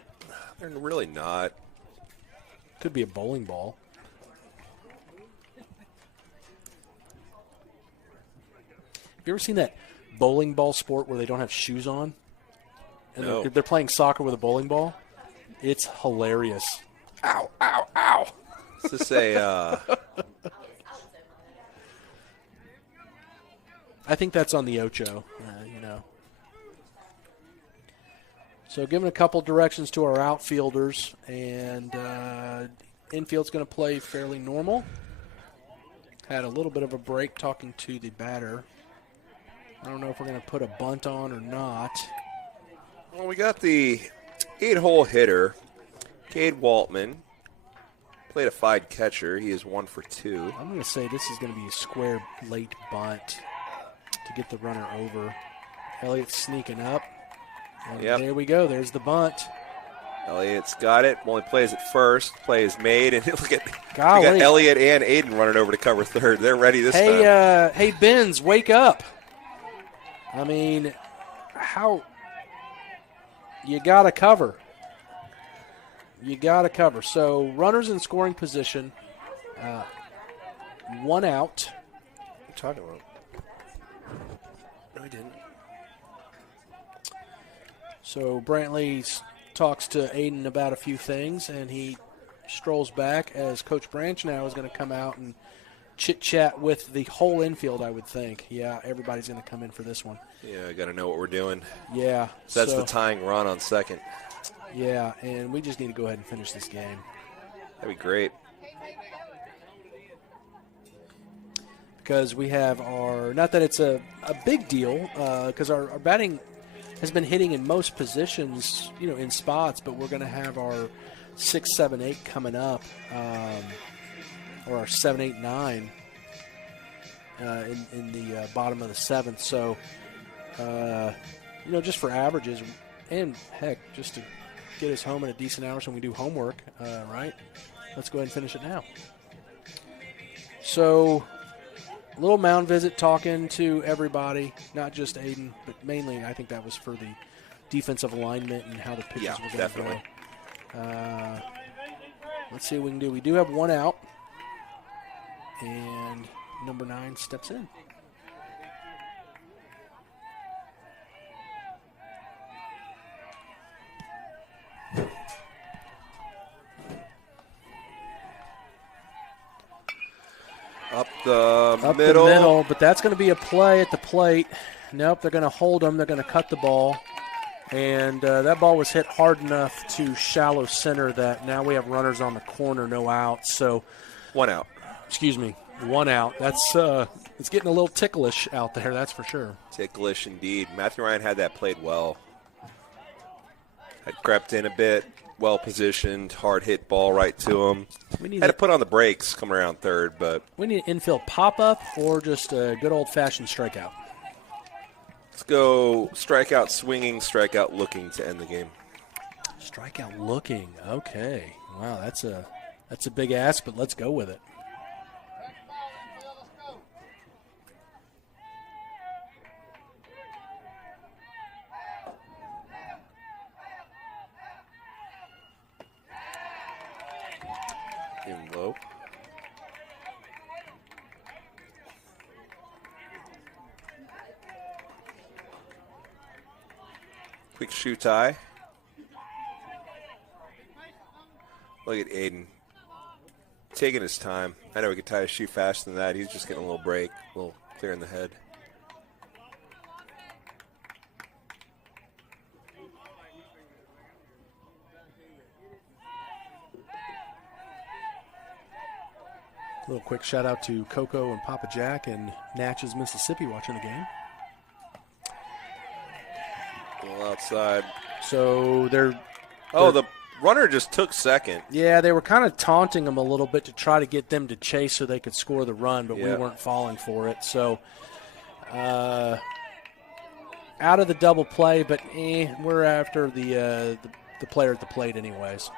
They're really not. Could be a bowling ball. Have you ever seen that bowling ball sport where they don't have shoes on? And No. they're playing soccer with a bowling ball? It's hilarious. Ow, ow, ow. Is this a I think that's on the Ocho, So giving a couple directions to our outfielders, and infield's going to play fairly normal. Had a little bit of a break talking to the batter. I don't know if we're going to put a bunt on or not. Well, we got the 8-hole hitter, Cade Waltman. Played a fide catcher. He is 1 for 2. I'm going to say this is going to be a square late bunt to get the runner over. Elliott's sneaking up. And there we go. There's the bunt. Elliott's got it. Only plays at first. Play is made. And look at we Golly. got Elliott and Aiden running over to cover third. They're ready this time. Hey, Benz, wake up. I mean, how you got to cover. You got to cover. So runners in scoring position, 1 out. What are you talking about? No, he didn't. So Brantley talks to Aiden about a few things, and he strolls back as Coach Branch now is going to come out and chit-chat with the whole infield, I would think. Yeah, everybody's going to come in for this one. Yeah, I got to know what we're doing. Yeah. So that's the tying run on second. Yeah, and we just need to go ahead and finish this game. That'd be great. Because we have not that it's a big deal, because our batting has been hitting in most positions, in spots, but we're going to have our 6, 7, 8 coming up, or our 7, 8, 9 in the bottom of the 7th. So, just for averages, and heck, just to get us home at a decent hour so when we do homework, right? Let's go ahead and finish it now. So, a little mound visit, talking to everybody, not just Aiden, but mainly I think that was for the defensive alignment and how the pitches were going to go. Let's see what we can do. We do have 1 out, and number 9 steps in. Up the middle, but that's going to be a play at the plate. Nope, they're going to hold them. They're going to cut the ball. And that ball was hit hard enough to shallow center that now we have runners on the corner, no outs. So 1 out. Excuse me, 1 out. That's it's getting a little ticklish out there, that's for sure. Ticklish indeed. Matthew Ryan had that played well. Had crept in a bit. Well positioned, hard hit ball right to him. Had to put on the brakes coming around third, but we need an infield pop up or just a good old fashioned strikeout. Let's go strikeout swinging, strikeout looking to end the game. Strikeout looking, okay. Wow, that's a big ask, but let's go with it. In low. Quick shoe tie. Look at Aiden. Taking his time. I know he could tie his shoe faster than that. He's just getting a little break, a little clear in the head. A little quick shout out to Coco and Papa Jack in Natchez, Mississippi, watching the game. A little outside. So they're Oh, the runner just took second. Yeah, they were kind of taunting him a little bit to try to get them to chase so they could score the run, but we Yeah. weren't falling for it. So out of the double play, but we're after the player at the plate anyways.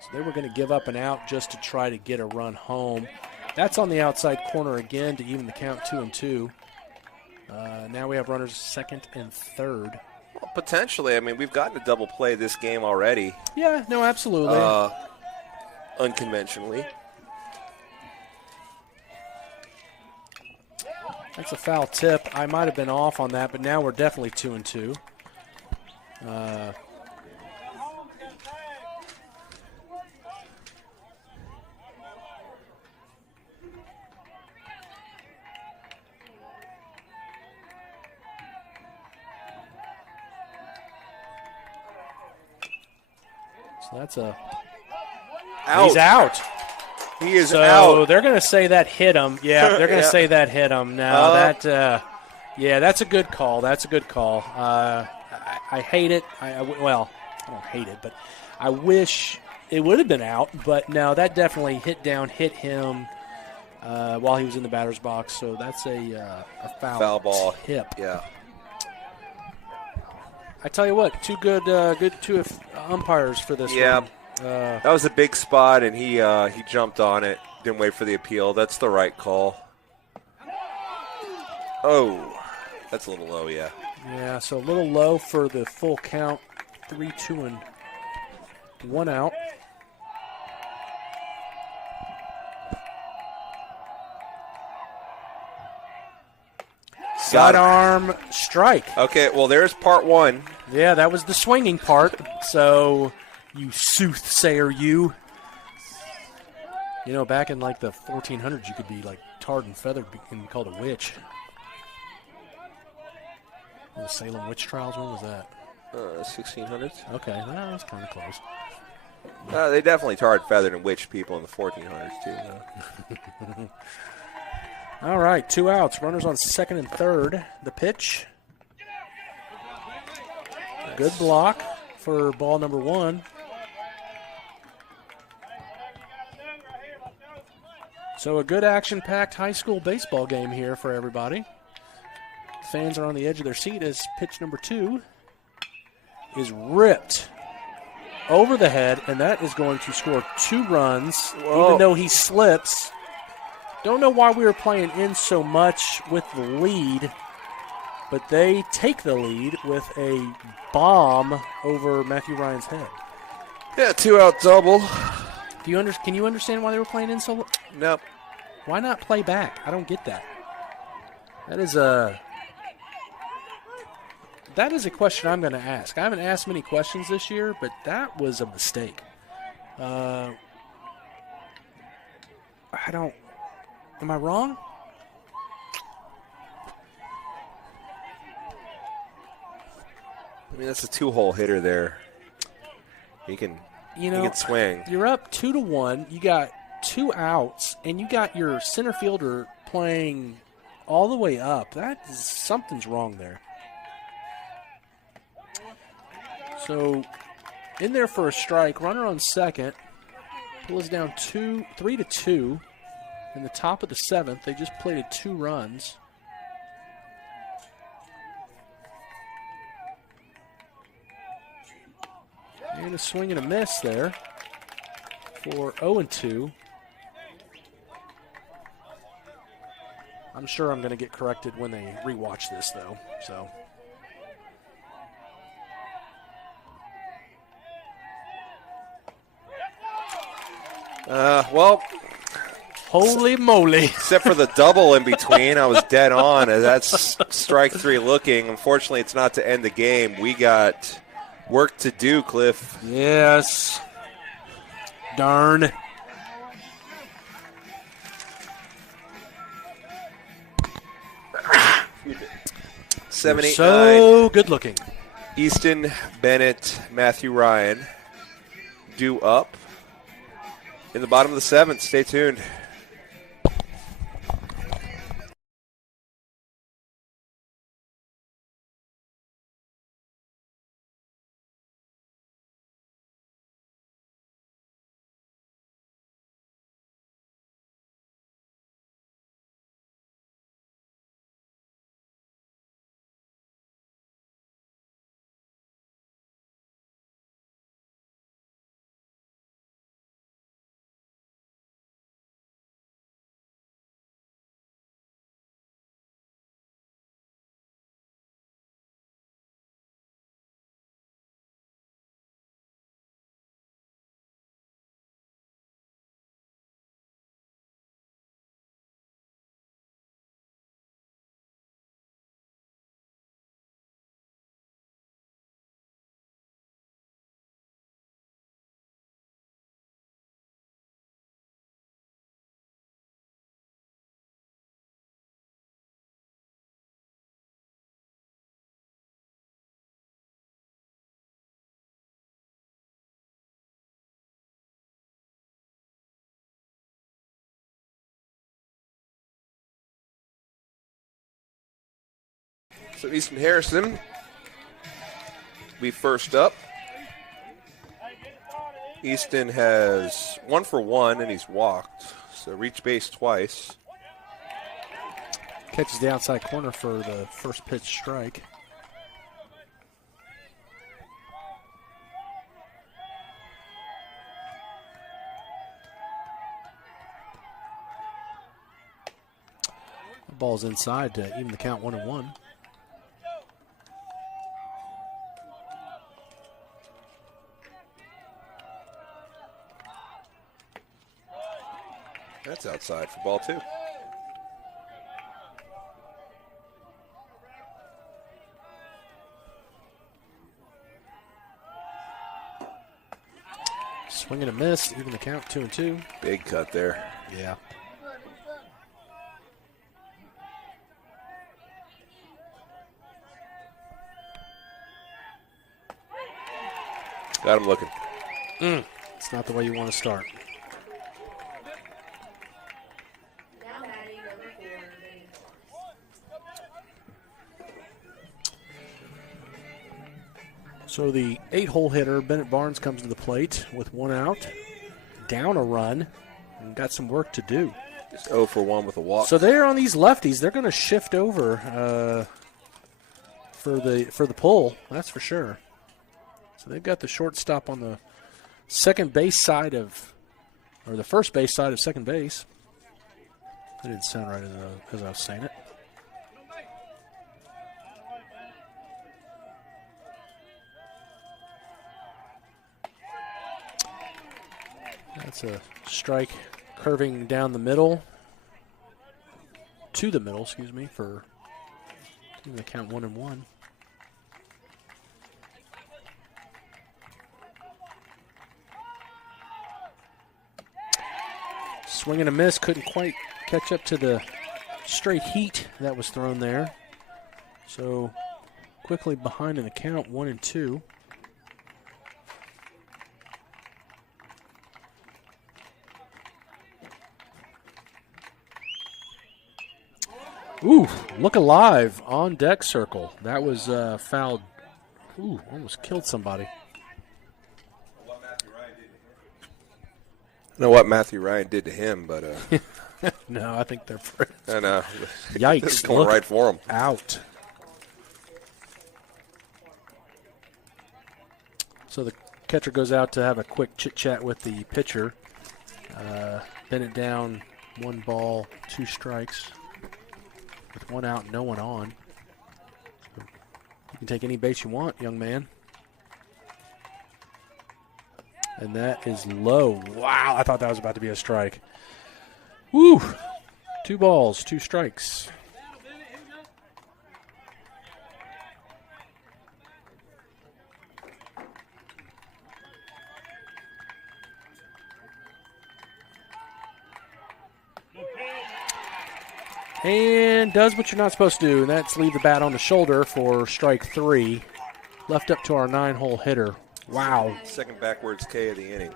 So they were going to give up an out just to try to get a run home. That's on the outside corner again to even the count 2-2. Now we have runners second and third. Well, potentially. I mean, we've gotten a double play this game already. Yeah, no, absolutely. Unconventionally. That's a foul tip. I might have been off on that, but now we're definitely 2-2. So that's a Out. He's out. He is So out. they're going to say that hit him. Yeah, they're going to Yeah. say that hit him. Now that's a good call. That's a good call. I hate it. Well, I don't hate it, but I wish it would have been out. But no, that definitely hit him while he was in the batter's box. So that's a foul ball. tip. Yeah. I tell you what, two good two umpires for this Yeah. one. That was a big spot, and he jumped on it. Didn't wait for the appeal. That's the right call. Oh, that's a little low, yeah. Yeah, so a little low for the full count. 3, 2, and 1 out. Sidearm strike. Okay, well, there's part one. Yeah, that was the swinging part. So, you soothsayer, you. You know, back in like the 1400s, you could be like tarred and feathered and called a witch. The Salem witch trials, when was that? 1600s. Okay, well, that was kind of close. They definitely tarred, feathered, and witched people in the 1400s, too. Though. All right, 2 outs. Runners on second and third. The pitch. Good block for ball number 1. So a good action-packed high school baseball game here for everybody. Fans are on the edge of their seat as pitch number 2 is ripped over the head, and that is going to score 2 runs, Whoa. even though he slips. Don't know why we were playing in so much with the lead, but they take the lead with a bomb over Matthew Ryan's head. Yeah, 2-out double. Can you understand why they were playing in so? Nope. Why not play back? I don't get that. That is a question I'm going to ask. I haven't asked many questions this year, but that was a mistake. Am I wrong? I mean, that's a 2-hole hitter there. He can swing. You're up 2-1. You got 2 outs, and you got your center fielder playing all the way up. Something's wrong there. So, in there for a strike, runner on second. Pull us down 3-2. In the top of the 7th, they just plated 2 runs. And a swing and a miss there for 0-2. I'm sure I'm going to get corrected when they rewatch this, though. So. Well, Holy moly. except for the double in between, I was dead on. That's strike 3 looking. Unfortunately, it's not to end the game. We got work to do, Cliff. Yes. Darn. Seven, eight, So nine. good looking. Easton, Bennett, Matthew Ryan due up in the bottom of the 7th. Stay tuned. So Easton Harrison be first up. Easton has 1 for 1, and he's walked. So reach base twice. Catches the outside corner for the first pitch strike. The ball's inside to even the count 1-1. That's outside for ball 2. Swing and a miss, even the count 2-2. Big cut there. Yeah. Got him looking. It's not the way you want to start. Now batting number 4, Benny. So the 8-hole hitter, Bennett Barnes, comes to the plate with 1 out, down a run, and got some work to do. Just 0 for 1 with a walk. So they're on these lefties. They're going to shift over for the pull, that's for sure. So they've got the shortstop on the second base side of, or the first base side of second base. That didn't sound right as I was saying it. That's a strike curving down the middle, to the middle, excuse me, for the count 1-1. Swing and a miss, couldn't quite catch up to the straight heat that was thrown there. So quickly behind in the count, 1-2. Ooh, look alive on deck circle. That was fouled. Ooh, almost killed somebody. I know what Matthew Ryan did to him, but No, I think they're friends. I know. Yikes. It's going look right for him. Out. So the catcher goes out to have a quick chit-chat with the pitcher. Bennett down, 1 ball, 2 strikes. With 1 out, no one on. You can take any base you want, young man. And that is low. Wow, I thought that was about to be a strike. Woo! 2 balls, 2 strikes. And does what you're not supposed to do, and that's leave the bat on the shoulder for strike 3. Left up to our 9-hole hitter. Wow. Second backwards K of the inning.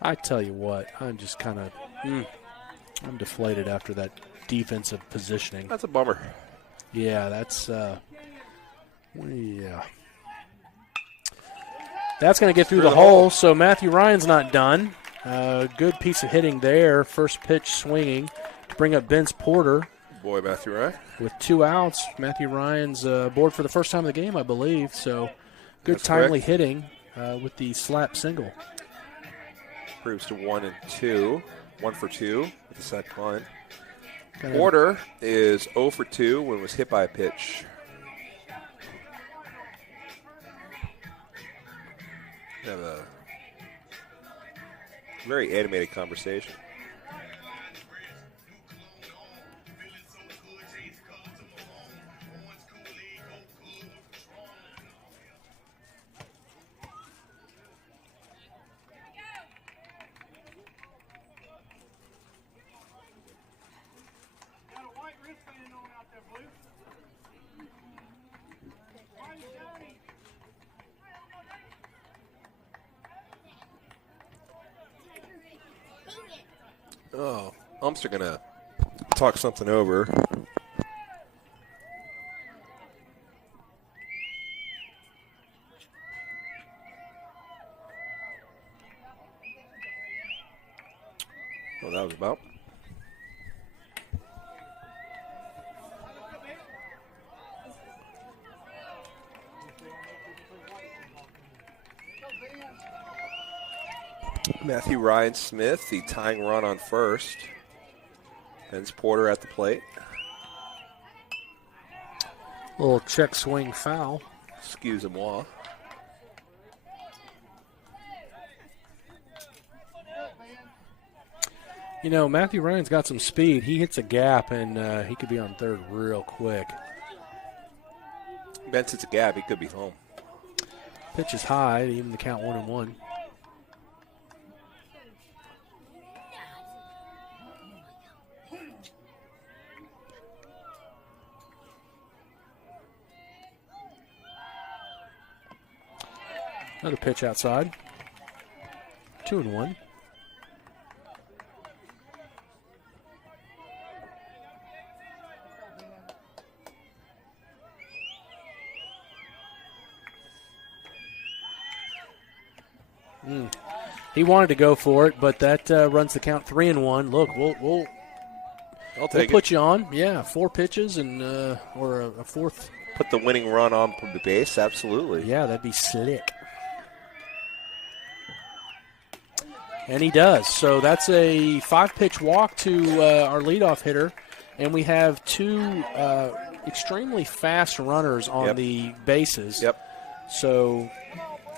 I tell you what, I'm just kind of, I'm deflated after that defensive positioning. That's a bummer. Yeah, that's, That's going to get through the hole, so Matthew Ryan's not done. Good piece of hitting there. First pitch swinging to bring up Vince Porter. Boy, Matthew Ryan. With 2 outs, Matthew Ryan's aboard for the first time of the game, I believe. So good That's timely correct. hitting with the slap single. Proves to 1-2. 1 for 2 with the side punt. Porter is 0 for 2 when it was hit by a pitch. Have a very animated conversation. Oh, umps are going to talk something over. Oh, that was about. Matthew Ryan Smith, the tying run on first. Vince Porter at the plate. Little check swing foul. Excusez-moi. You know, Matthew Ryan's got some speed. He hits a gap, and he could be on third real quick. Vince hits a gap. He could be home. Pitch is high, even the count 1-1. Another pitch outside. 2-1. He wanted to go for it, but that runs the count 3-1. Look, we'll put you on. Yeah, 4 pitches and or a fourth. Put the winning run on the base. Absolutely. Yeah, that'd be slick. And he does. So that's a 5-pitch walk to our leadoff hitter, and we have 2 extremely fast runners on the bases. Yep. So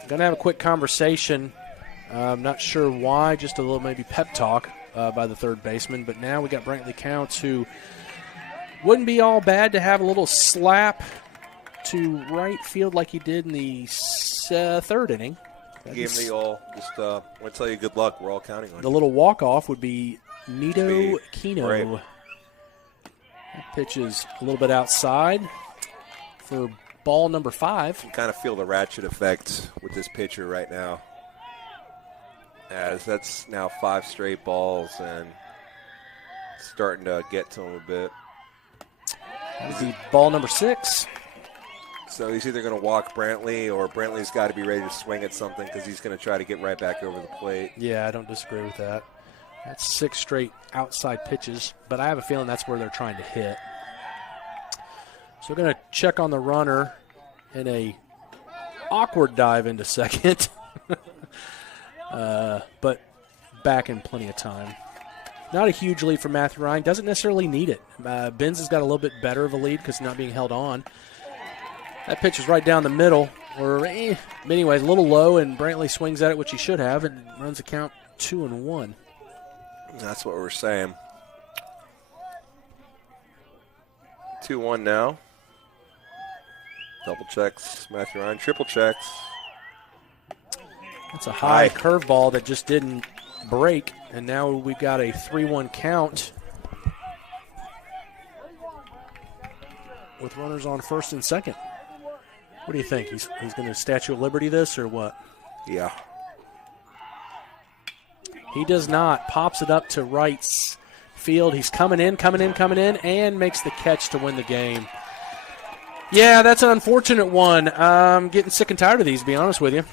going to have a quick conversation. I'm not sure why, just a little maybe pep talk by the third baseman. But now we got Brantley Counts, who wouldn't be all bad to have a little slap to right field like he did in the third inning. Gave him the all. Just want to tell you good luck. We're all counting on you. The little walk-off would be Nito Kino. Right. That pitch is a little bit outside for ball number 5. You kind of feel the ratchet effect with this pitcher right now. As that's now 5 straight balls and starting to get to him a bit. That would be ball number 6. So he's either going to walk Brantley, or Brantley's got to be ready to swing at something because he's going to try to get right back over the plate. Yeah, I don't disagree with that. That's 6 straight outside pitches, but I have a feeling that's where they're trying to hit. So we're going to check on the runner in a awkward dive into second. But back in plenty of time. Not a huge lead for Matthew Ryan. Doesn't necessarily need it. Benz has got a little bit better of a lead because not being held on. That pitch is right down the middle. Anyways, a little low, and Brantley swings at it, which he should have, and runs the count 2-1. That's what we're saying. 2-1 now. Double checks Matthew Ryan. Triple checks. That's a high curveball that just didn't break, and now we've got a 3-1 count with runners on first and second. What do you think? He's going to Statue of Liberty this or what? Yeah. He does not. Pops it up to right field. He's coming in, and makes the catch to win the game. Yeah, that's an unfortunate one. I'm getting sick and tired of these, to be honest with you.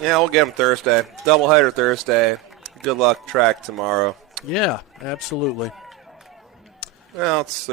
Yeah, we'll get him Thursday. Doubleheader Thursday. Good luck track tomorrow. Yeah, absolutely. Well, it's